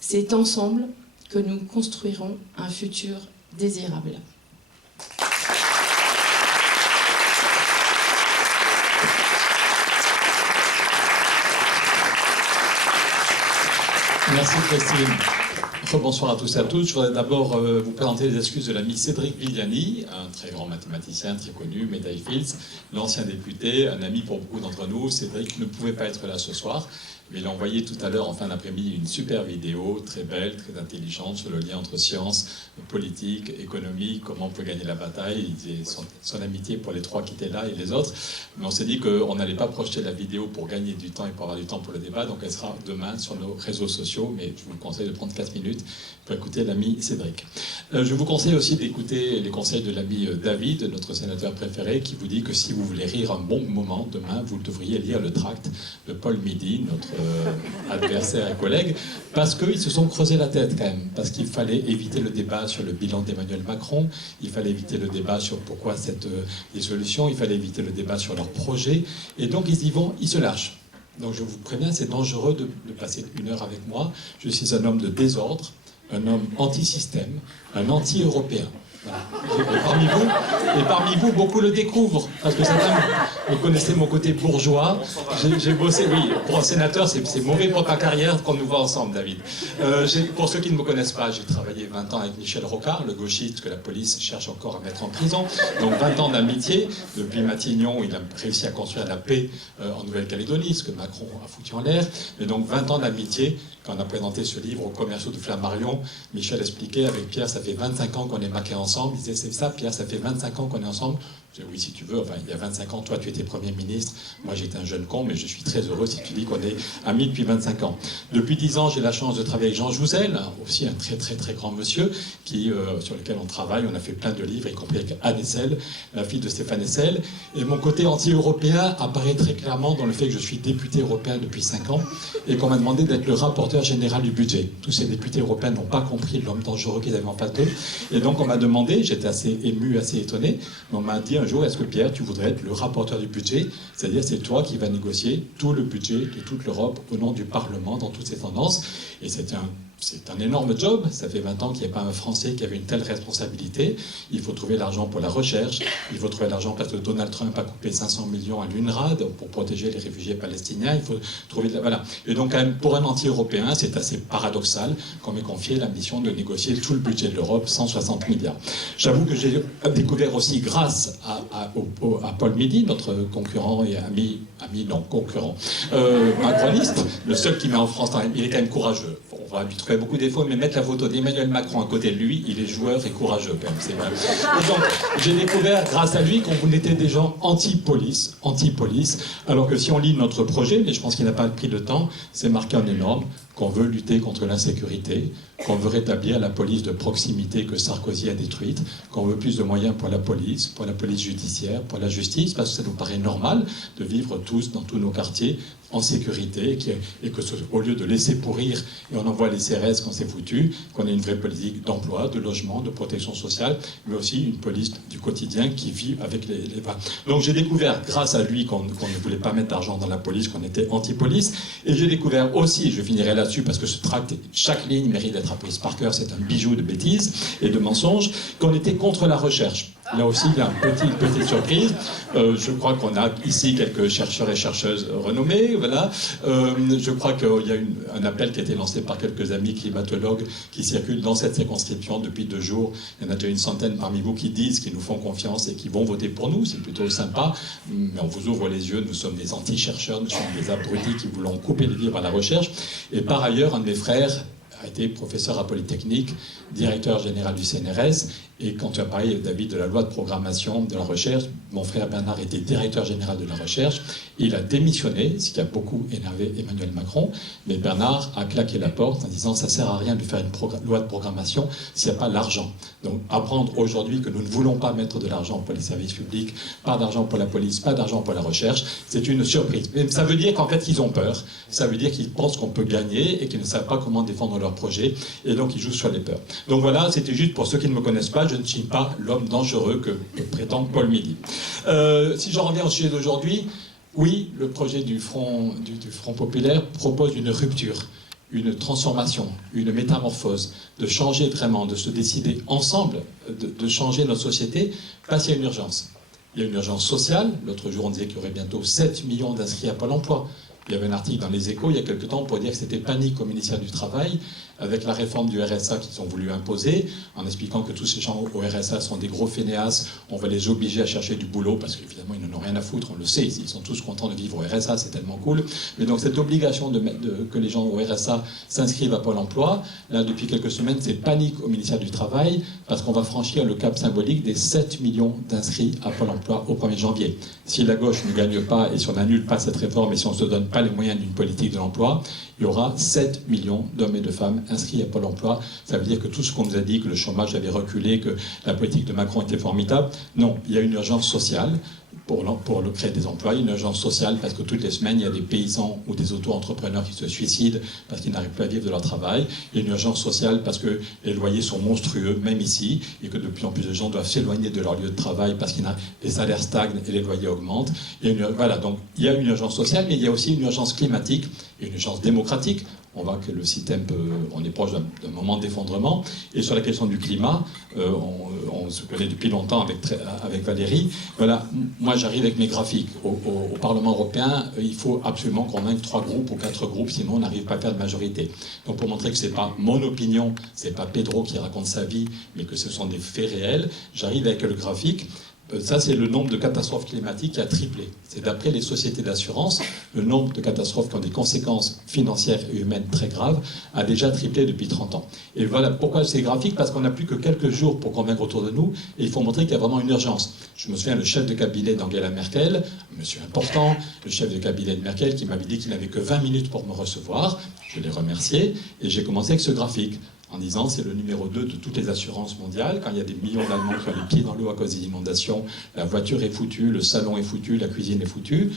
C'est ensemble que nous construirons un futur désirable. Merci Christine. Bonsoir à tous et à toutes. Je voudrais d'abord vous présenter les excuses de l'ami Cédric Villani, un très grand mathématicien, très connu, médaille Fields, l'ancien député, un ami pour beaucoup d'entre nous. Cédric ne pouvait pas être là ce soir, mais il a envoyé tout à l'heure, en fin d'après-midi, une super vidéo, très belle, très intelligente, sur le lien entre science, politique, économie, comment on peut gagner la bataille, son amitié pour les 3 qui étaient là et les autres. Mais on s'est dit qu'on n'allait pas projeter la vidéo pour gagner du temps et pour avoir du temps pour le débat, donc elle sera demain sur nos réseaux sociaux, mais je vous conseille de prendre 4 minutes pour écouter l'ami Cédric. Je vous conseille aussi d'écouter les conseils de l'ami David, notre sénateur préféré, qui vous dit que si vous voulez rire un bon moment demain, vous devriez lire le tract de Paul Midi, notre adversaire et collègue, parce qu'ils se sont creusé la tête quand même, parce qu'il fallait éviter le débat sur le bilan d'Emmanuel Macron, il fallait éviter le débat sur pourquoi cette dissolution, il fallait éviter le débat sur leur projet, et donc ils y vont, ils se lâchent. Donc je vous préviens, c'est dangereux de passer 1 heure avec moi. Je suis un homme de désordre, un homme anti-système, un anti-européen. Voilà. Et parmi vous, beaucoup le découvrent, parce que certains, vous connaissez mon côté bourgeois. J'ai bossé, oui, pour un sénateur, c'est mauvais pour ta carrière qu'on nous voit ensemble, David. Pour ceux qui ne me connaissent pas, j'ai travaillé 20 ans avec Michel Rocard, le gauchiste que la police cherche encore à mettre en prison. Donc 20 ans d'amitié. Depuis Matignon, il a réussi à construire la paix en Nouvelle-Calédonie, ce que Macron a foutu en l'air. Mais donc 20 ans d'amitié quand on a présenté ce livre aux commerciaux de Flammarion, Michel expliquait, avec Pierre, ça fait 25 ans qu'on est maqués ensemble. Il disait, c'est ça, Pierre, ça fait 25 ans qu'on est ensemble. Je dis, oui, si tu veux, enfin, il y a 25 ans, toi, tu étais Premier ministre, moi, j'étais un jeune con, mais je suis très heureux si tu dis qu'on est amis depuis 25 ans. Depuis 10 ans, j'ai la chance de travailler avec Jean Jouzel, aussi un très, très, très grand monsieur, sur lequel on travaille. On a fait plein de livres, y compris avec Anne Essel, la fille de Stéphane Essel. Et mon côté anti-européen apparaît très clairement dans le fait que je suis député européen depuis 5 ans et qu'on m'a demandé d'être le rapporteur général du budget. Tous ces députés européens n'ont pas compris l'homme dangereux qu'ils avaient en face d'eux. Et donc, on m'a demandé, j'étais assez ému, assez étonné, mais on m'a dit un jour, est-ce que Pierre, tu voudrais être le rapporteur du budget? C'est-à-dire, c'est toi qui vas négocier tout le budget de toute l'Europe au nom du Parlement dans toutes ces tendances. Et c'est un énorme job. Ça fait 20 ans qu'il n'y a pas un Français qui avait une telle responsabilité. Il faut trouver l'argent pour la recherche. Il faut trouver l'argent parce que Donald Trump a coupé 500 millions à l'UNRWA pour protéger les réfugiés palestiniens. Il faut trouver... Voilà. Et donc, quand même, pour un anti-européen, c'est assez paradoxal qu'on m'ait confié la mission de négocier tout le budget de l'Europe, 160 milliards. J'avoue que j'ai découvert aussi, grâce à Paul Midi, notre concurrent et ami non, concurrent, macroniste, le seul qui met en France, il est quand même courageux. On va lui trouver beaucoup de défauts, mais mettre la photo d'Emmanuel Macron à côté de lui, il est joueur et courageux quand même. C'est vrai. Et donc, j'ai découvert grâce à lui qu'on était des gens anti-police, alors que si on lit notre projet, mais je pense qu'il n'a pas pris le temps, c'est marqué en énorme qu'on veut lutter contre l'insécurité, qu'on veut rétablir la police de proximité que Sarkozy a détruite, qu'on veut plus de moyens pour la police judiciaire, pour la justice, parce que ça nous paraît normal de vivre tous dans tous nos quartiers en sécurité, et que au lieu de laisser pourrir et on envoie les CRS quand c'est foutu, qu'on ait une vraie politique d'emploi, de logement, de protection sociale, mais aussi une police du quotidien qui vit avec les... Donc j'ai découvert, grâce à lui, qu'on ne voulait pas mettre d'argent dans la police, qu'on était anti-police, et j'ai découvert aussi, je finirai là-dessus parce que ce tract, chaque ligne mérite d'être apprise par cœur, c'est un bijou de bêtises et de mensonges, qu'on était contre la recherche. Là aussi, il y a une petite surprise. Je crois qu'on a ici quelques chercheurs et chercheuses renommés. Voilà. Je crois qu'il y a un appel qui a été lancé par quelques amis climatologues qui circulent dans cette circonscription depuis 2 jours. Il y en a déjà une centaine parmi vous qui disent qu'ils nous font confiance et qui vont voter pour nous. C'est plutôt sympa. Mais on vous ouvre les yeux. Nous sommes des anti-chercheurs. Nous sommes des abrutis qui voulons couper les vivres à la recherche. Et par ailleurs, un de mes frères a été professeur à Polytechnique, directeur général du CNRS, et quand tu as parlé, David, de la loi de programmation de la recherche, mon frère Bernard était directeur général de la recherche, il a démissionné, ce qui a beaucoup énervé Emmanuel Macron, mais Bernard a claqué la porte en disant ça sert à rien de faire une loi de programmation s'il n'y a pas l'argent. Donc apprendre aujourd'hui que nous ne voulons pas mettre de l'argent pour les services publics, pas d'argent pour la police, pas d'argent pour la recherche, c'est une surprise. Mais ça veut dire qu'en fait ils ont peur, ça veut dire qu'ils pensent qu'on peut gagner et qu'ils ne savent pas comment défendre leur projet, et donc ils jouent sur les peurs. Donc voilà, c'était juste pour ceux qui ne me connaissent pas, je ne suis pas l'homme dangereux que prétend Paul Midi. Si j'en reviens au sujet d'aujourd'hui, oui, le projet du Front populaire propose une rupture, une transformation, une métamorphose, de changer vraiment, de se décider ensemble, de changer notre société face à une urgence. Il y a une urgence sociale. L'autre jour, on disait qu'il y aurait bientôt 7 millions d'inscrits à Pôle emploi. Il y avait un article dans les Échos il y a quelque temps pour dire que c'était panique au ministère du Travail avec la réforme du RSA qu'ils ont voulu imposer, en expliquant que tous ces gens au RSA sont des gros fainéasses, on va les obliger à chercher du boulot parce qu'évidemment ils n'en ont rien à foutre, on le sait, ils sont tous contents de vivre au RSA, c'est tellement cool. Mais donc cette obligation que les gens au RSA s'inscrivent à Pôle emploi, là depuis quelques semaines c'est panique au ministère du Travail parce qu'on va franchir le cap symbolique des 7 millions d'inscrits à Pôle emploi au 1er janvier. Si la gauche ne gagne pas et si on n'annule pas cette réforme et si on ne se donne pas les moyens d'une politique de l'emploi, il y aura 7 millions d'hommes et de femmes inscrits à Pôle emploi. Ça veut dire que tout ce qu'on nous a dit, que le chômage avait reculé, que la politique de Macron était formidable, non, il y a une urgence sociale pour le créer des emplois, une urgence sociale parce que toutes les semaines, il y a des paysans ou des auto-entrepreneurs qui se suicident parce qu'ils n'arrivent pas à vivre de leur travail. Il y a une urgence sociale parce que les loyers sont monstrueux, même ici, et que de plus en plus de gens doivent s'éloigner de leur lieu de travail parce que les salaires stagnent et les loyers augmentent. Voilà, donc il y a une urgence sociale, mais il y a aussi une urgence climatique et une urgence démocratique. On voit que le système, on est proche d'un moment d'effondrement. Et sur la question du climat, on se connaît depuis longtemps avec Valérie. Voilà, moi j'arrive avec mes graphiques. Au Parlement européen, il faut absolument qu'on ait 3 groupes ou 4 groupes, sinon on n'arrive pas à faire de majorité. Donc pour montrer que c'est pas mon opinion, c'est pas Pedro qui raconte sa vie, mais que ce sont des faits réels, j'arrive avec le graphique. Ça, c'est le nombre de catastrophes climatiques qui a triplé. C'est d'après les sociétés d'assurance, le nombre de catastrophes qui ont des conséquences financières et humaines très graves a déjà triplé depuis 30 ans. Et voilà pourquoi c'est graphique, parce qu'on n'a plus que quelques jours pour convaincre autour de nous, et il faut montrer qu'il y a vraiment une urgence. Je me souviens, le chef de cabinet d'Angela Merkel, monsieur important, le chef de cabinet de Merkel, qui m'avait dit qu'il n'avait que 20 minutes pour me recevoir. Je l'ai remercié, et j'ai commencé avec ce graphique, en disant c'est le numéro 2 de toutes les assurances mondiales. Quand il y a des millions d'Allemands qui ont les pieds dans l'eau à cause des inondations, la voiture est foutue, le salon est foutu, la cuisine est foutue.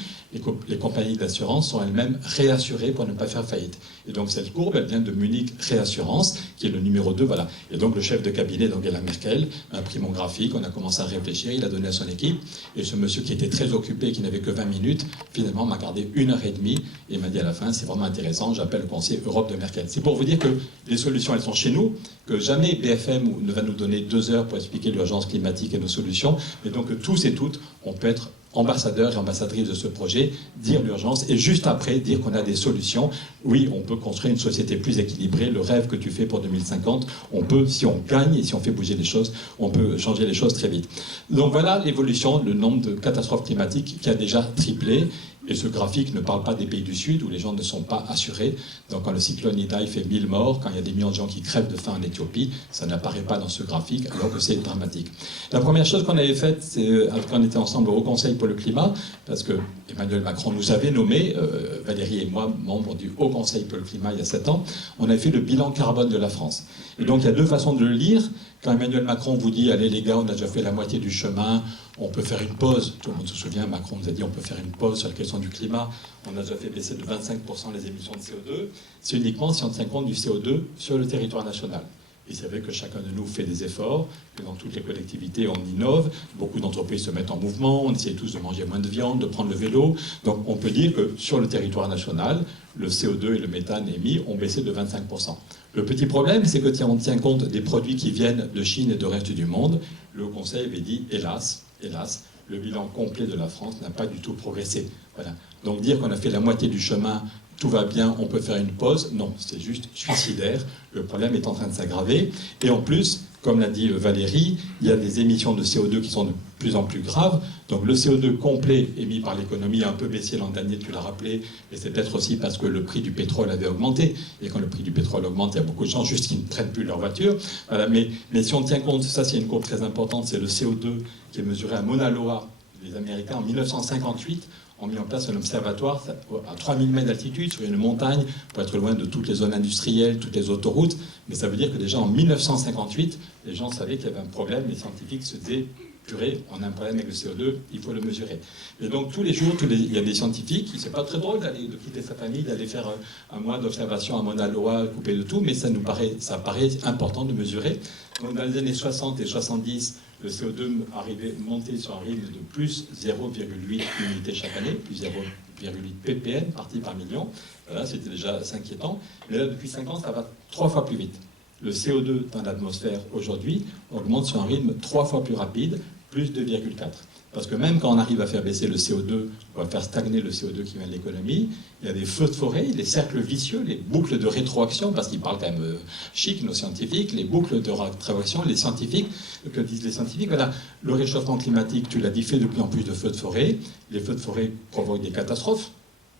Les compagnies d'assurance sont elles-mêmes réassurées pour ne pas faire faillite. Et donc cette courbe, elle vient de Munich Réassurance, qui est le numéro 2, voilà. Et donc le chef de cabinet d'Angela Merkel m'a pris mon graphique, on a commencé à réfléchir, il a donné à son équipe. Et ce monsieur qui était très occupé, qui n'avait que 20 minutes, finalement m'a gardé 1h30 et m'a dit à la fin, c'est vraiment intéressant, j'appelle le conseiller Europe de Merkel. C'est pour vous dire que les solutions, elles sont chez nous, que jamais BFM ne va nous donner 2 heures pour expliquer l'urgence climatique et nos solutions, mais donc tous et toutes, on peut être ambassadeurs et ambassadrices de ce projet, dire l'urgence et juste après dire qu'on a des solutions. Oui, on peut construire une société plus équilibrée, le rêve que tu fais pour 2050, on peut, si on gagne et si on fait bouger les choses, on peut changer les choses très vite. Donc voilà l'évolution, le nombre de catastrophes climatiques qui a déjà triplé. Et ce graphique ne parle pas des pays du Sud où les gens ne sont pas assurés. Donc quand le cyclone Idai fait 1000 morts, quand il y a des millions de gens qui crèvent de faim en Éthiopie, ça n'apparaît pas dans ce graphique alors que c'est dramatique. La première chose qu'on avait faite, c'est quand on était ensemble au Haut Conseil pour le climat, parce que Emmanuel Macron nous avait nommé, Valérie et moi, membres du Haut Conseil pour le climat il y a 7 ans, on avait fait le bilan carbone de la France. Et donc il y a 2 façons de le lire. Quand Emmanuel Macron vous dit « Allez les gars, on a déjà fait la moitié du chemin, on peut faire une pause », tout le monde se souvient, Macron nous a dit « On peut faire une pause sur la question du climat, on a déjà fait baisser de 25% les émissions de CO2 », c'est uniquement si on tient compte du CO2 sur le territoire national. Et c'est vrai que chacun de nous fait des efforts, que dans toutes les collectivités, on innove, beaucoup d'entreprises se mettent en mouvement, on essaie tous de manger moins de viande, de prendre le vélo. Donc on peut dire que sur le territoire national, le CO2 et le méthane émis ont baissé de 25%. Le petit problème, c'est que si on tient compte des produits qui viennent de Chine et du reste du monde, le Conseil avait dit, hélas, le bilan complet de la France n'a pas du tout progressé. Voilà. Donc dire qu'on a fait la moitié du chemin, tout va bien, on peut faire une pause, non, c'est juste suicidaire. Le problème est en train de s'aggraver. Et en plus, comme l'a dit Valérie, il y a des émissions de CO2 qui sont de plus en plus graves. Donc le CO2 complet émis par l'économie a un peu baissé l'an dernier, tu l'as rappelé, et c'est peut-être aussi parce que le prix du pétrole avait augmenté. Et quand le prix du pétrole augmente, il y a beaucoup de gens juste qui ne prennent plus leur voiture. Voilà, mais si on tient compte, ça c'est une courbe très importante, c'est le CO2 qui est mesuré à Mauna Loa. Les Américains, en 1958, ont mis en place un observatoire à 3000 mètres d'altitude sur une montagne pour être loin de toutes les zones industrielles, toutes les autoroutes. Mais ça veut dire que déjà en 1958, les gens savaient qu'il y avait un problème. Les scientifiques se disaient, purée, on a un problème avec le CO2, il faut le mesurer. Et donc tous les jours, il y a des scientifiques, c'est pas très drôle de quitter sa famille, d'aller faire un mois d'observation à Mauna Loa, coupé de tout, mais ça paraît important de mesurer. Donc dans les années 60 et 70, le CO2 montait sur un rythme de plus 0,8 unités chaque année, plus 0,8 ppm partie par million. Voilà, c'était déjà assez inquiétant. Mais là, depuis 5 ans, ça va 3 fois plus vite. Le CO2 dans l'atmosphère aujourd'hui augmente sur un rythme 3 fois plus rapide, plus 2,4. Parce que même quand on arrive à faire baisser le CO2, on va faire stagner le CO2 qui vient de l'économie, il y a des feux de forêt, les cercles vicieux, les boucles de rétroaction, parce qu'ils parlent quand même chic, nos scientifiques, les boucles de rétroaction, les scientifiques, que disent les scientifiques, voilà, le réchauffement climatique, tu l'as dit, fait de plus en plus de feux de forêt, les feux de forêt provoquent des catastrophes,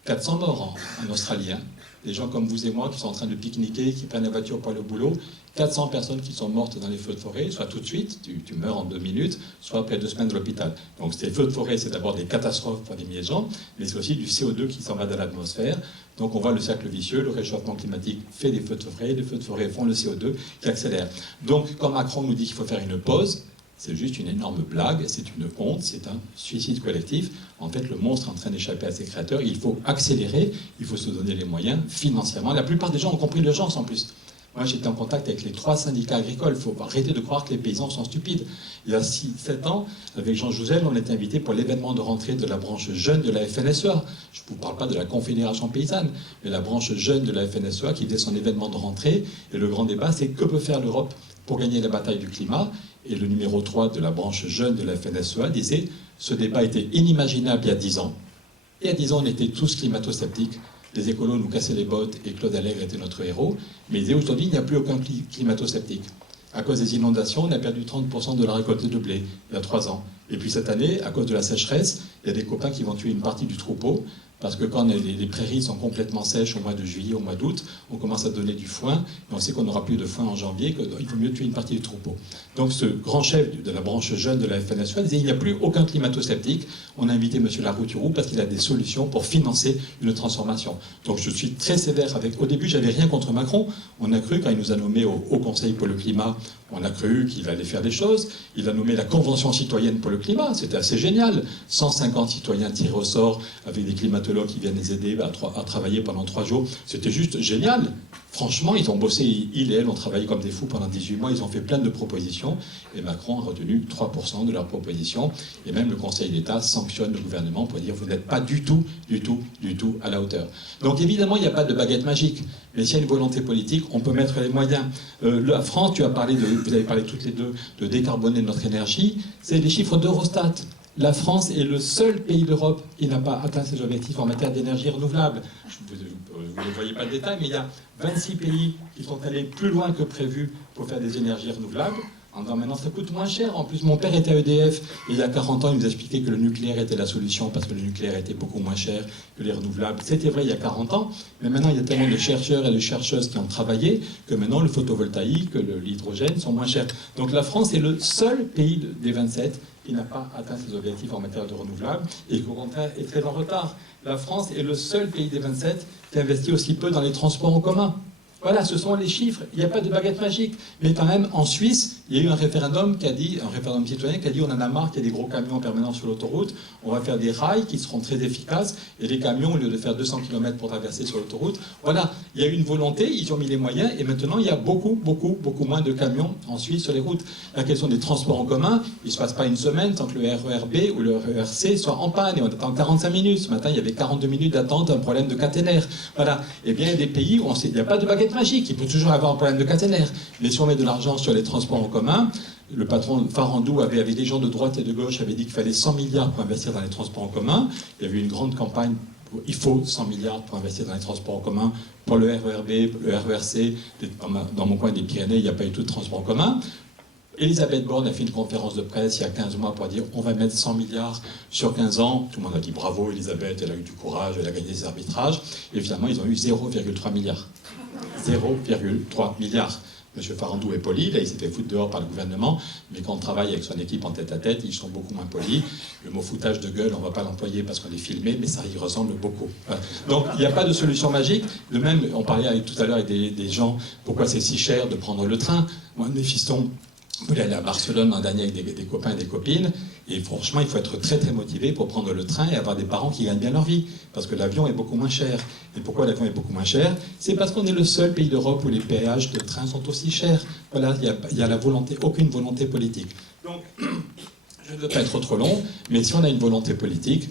400 morts en Australie, hein. Des gens comme vous et moi qui sont en train de pique-niquer, qui prennent la voiture pour aller au boulot, 400 personnes qui sont mortes dans les feux de forêt, soit tout de suite, tu meurs en 2 minutes, soit après 2 semaines de l'hôpital. Donc ces feux de forêt, c'est d'abord des catastrophes pour des milliers de gens, mais c'est aussi du CO2 qui s'en va dans l'atmosphère. Donc on voit le cercle vicieux, le réchauffement climatique fait des feux de forêt, les feux de forêt font le CO2 qui accélère. Donc quand Macron nous dit qu'il faut faire une pause, c'est juste une énorme blague, c'est une honte, c'est un suicide collectif. En fait, le monstre est en train d'échapper à ses créateurs. Il faut accélérer, il faut se donner les moyens financièrement. La plupart des gens ont compris l'urgence en plus. Moi, j'étais en contact avec les 3 syndicats agricoles. Il faut arrêter de croire que les paysans sont stupides. Il y a 7 ans, avec Jean Jouzel, on était invité pour l'événement de rentrée de la branche jeune de la FNSEA. Je ne vous parle pas de la Confédération paysanne, mais la branche jeune de la FNSEA qui faisait son événement de rentrée. Et le grand débat, c'est que peut faire l'Europe pour gagner la bataille du climat. Et le numéro 3 de la branche jeune de la FNSEA disait « Ce débat était inimaginable il y a 10 ans. » Et à 10 ans, on était tous climato-sceptiques. Les écolos nous cassaient les bottes et Claude Allègre était notre héros. Mais aujourd'hui, il n'y a plus aucun climato-sceptique. À cause des inondations, on a perdu 30% de la récolte de blé il y a 3 ans. Et puis cette année, à cause de la sécheresse, il y a des copains qui vont tuer une partie du troupeau, parce que quand les prairies sont complètement sèches au mois de juillet, au mois d'août, on commence à donner du foin, et on sait qu'on n'aura plus de foin en janvier, qu'il vaut mieux tuer une partie du troupeau. Donc ce grand chef de la branche jeune de la FNSEA disait il n'y a plus aucun climato-sceptique. On a invité M. Larouturou parce qu'il a des solutions pour financer une transformation. Donc je suis très sévère avec... Au début, j'avais rien contre Macron. On a cru, quand il nous a nommés au Haut Conseil pour le climat, on a cru qu'il allait faire des choses. Il a nommé la Convention citoyenne pour le climat. C'était assez génial. 150 citoyens tirés au sort avec des climatologues qui viennent les aider à travailler pendant 3 jours. C'était juste génial. Franchement, ils ont bossé, il et elle ont travaillé comme des fous pendant 18 mois. Ils ont fait plein de propositions. Et Macron a retenu 3% de leurs propositions. Et même le Conseil d'État sanctionne le gouvernement pour dire vous n'êtes pas du tout à la hauteur. Donc évidemment, il n'y a pas de baguette magique. Mais s'il y a une volonté politique, on peut mettre les moyens. La France, vous avez parlé toutes les deux de décarboner notre énergie. C'est les chiffres d'Eurostat. La France est le seul pays d'Europe qui n'a pas atteint ses objectifs en matière d'énergie renouvelable. Vous ne voyez pas le détail, mais il y a 26 pays qui sont allés plus loin que prévu pour faire des énergies renouvelables. Maintenant, ça coûte moins cher. En plus, mon père était à EDF, et il y a 40 ans, il nous expliquait que le nucléaire était la solution parce que le nucléaire était beaucoup moins cher que les renouvelables. C'était vrai il y a 40 ans, mais maintenant, il y a tellement de chercheurs et de chercheuses qui ont travaillé que maintenant, le photovoltaïque, l'hydrogène sont moins chers. Donc la France est le seul pays des 27 qui n'a pas atteint ses objectifs en matière de renouvelables et qui, au contraire, est très en retard. La France est le seul pays des 27 qui investit aussi peu dans les transports en commun. Voilà, ce sont les chiffres. Il n'y a pas de baguette magique. Mais quand même, en Suisse, il y a eu un référendum citoyen qui a dit on en a marre qu'il y ait des gros camions en permanence sur l'autoroute. On va faire des rails qui seront très efficaces. Et les camions, au lieu de faire 200 km pour traverser sur l'autoroute, voilà, il y a eu une volonté, ils ont mis les moyens. Et maintenant, il y a beaucoup moins de camions en Suisse sur les routes. La question des transports en commun, il ne se passe pas une semaine sans que le RER B ou le RER C soit en panne. Et on attend 45 minutes. Ce matin, il y avait 42 minutes d'attente, un problème de caténaire. Voilà. Eh bien, il y a des pays où il n'y a pas de baguette magique, il peut toujours avoir un problème de caténaire. Mais si on met de l'argent sur les transports en commun, le patron Farandou avec des gens de droite et de gauche avait dit qu'il fallait 100 milliards pour investir dans les transports en commun. Il y avait une grande campagne, il faut 100 milliards pour investir dans les transports en commun. Pour le RER B, le RER C, dans mon coin des Pyrénées, il n'y a pas eu tout de transport en commun. Elisabeth Borne a fait une conférence de presse il y a 15 mois pour dire on va mettre 100 milliards sur 15 ans. Tout le monde a dit bravo Elisabeth, elle a eu du courage, elle a gagné des arbitrages. Et finalement, ils ont eu 0,3 milliards. 0,3 milliards. Monsieur Farandou est poli, là il s'est fait foutre dehors par le gouvernement, mais quand on travaille avec son équipe en tête-à-tête, ils sont beaucoup moins polis. Le mot foutage de gueule, on ne va pas l'employer parce qu'on est filmé, mais ça y ressemble beaucoup. Voilà. Donc il n'y a pas de solution magique. De même, on parlait tout à l'heure avec des gens, pourquoi c'est si cher de prendre le train. Moi, mes fistons, vous allez aller à Barcelone l'an dernier avec des copains et des copines, et franchement, il faut être très très motivé pour prendre le train et avoir des parents qui gagnent bien leur vie, parce que l'avion est beaucoup moins cher. Et pourquoi l'avion est beaucoup moins cher? C'est parce qu'on est le seul pays d'Europe où les péages de train sont aussi chers. Voilà, il y a aucune volonté politique. Donc, je ne veux pas être trop long, mais si on a une volonté politique,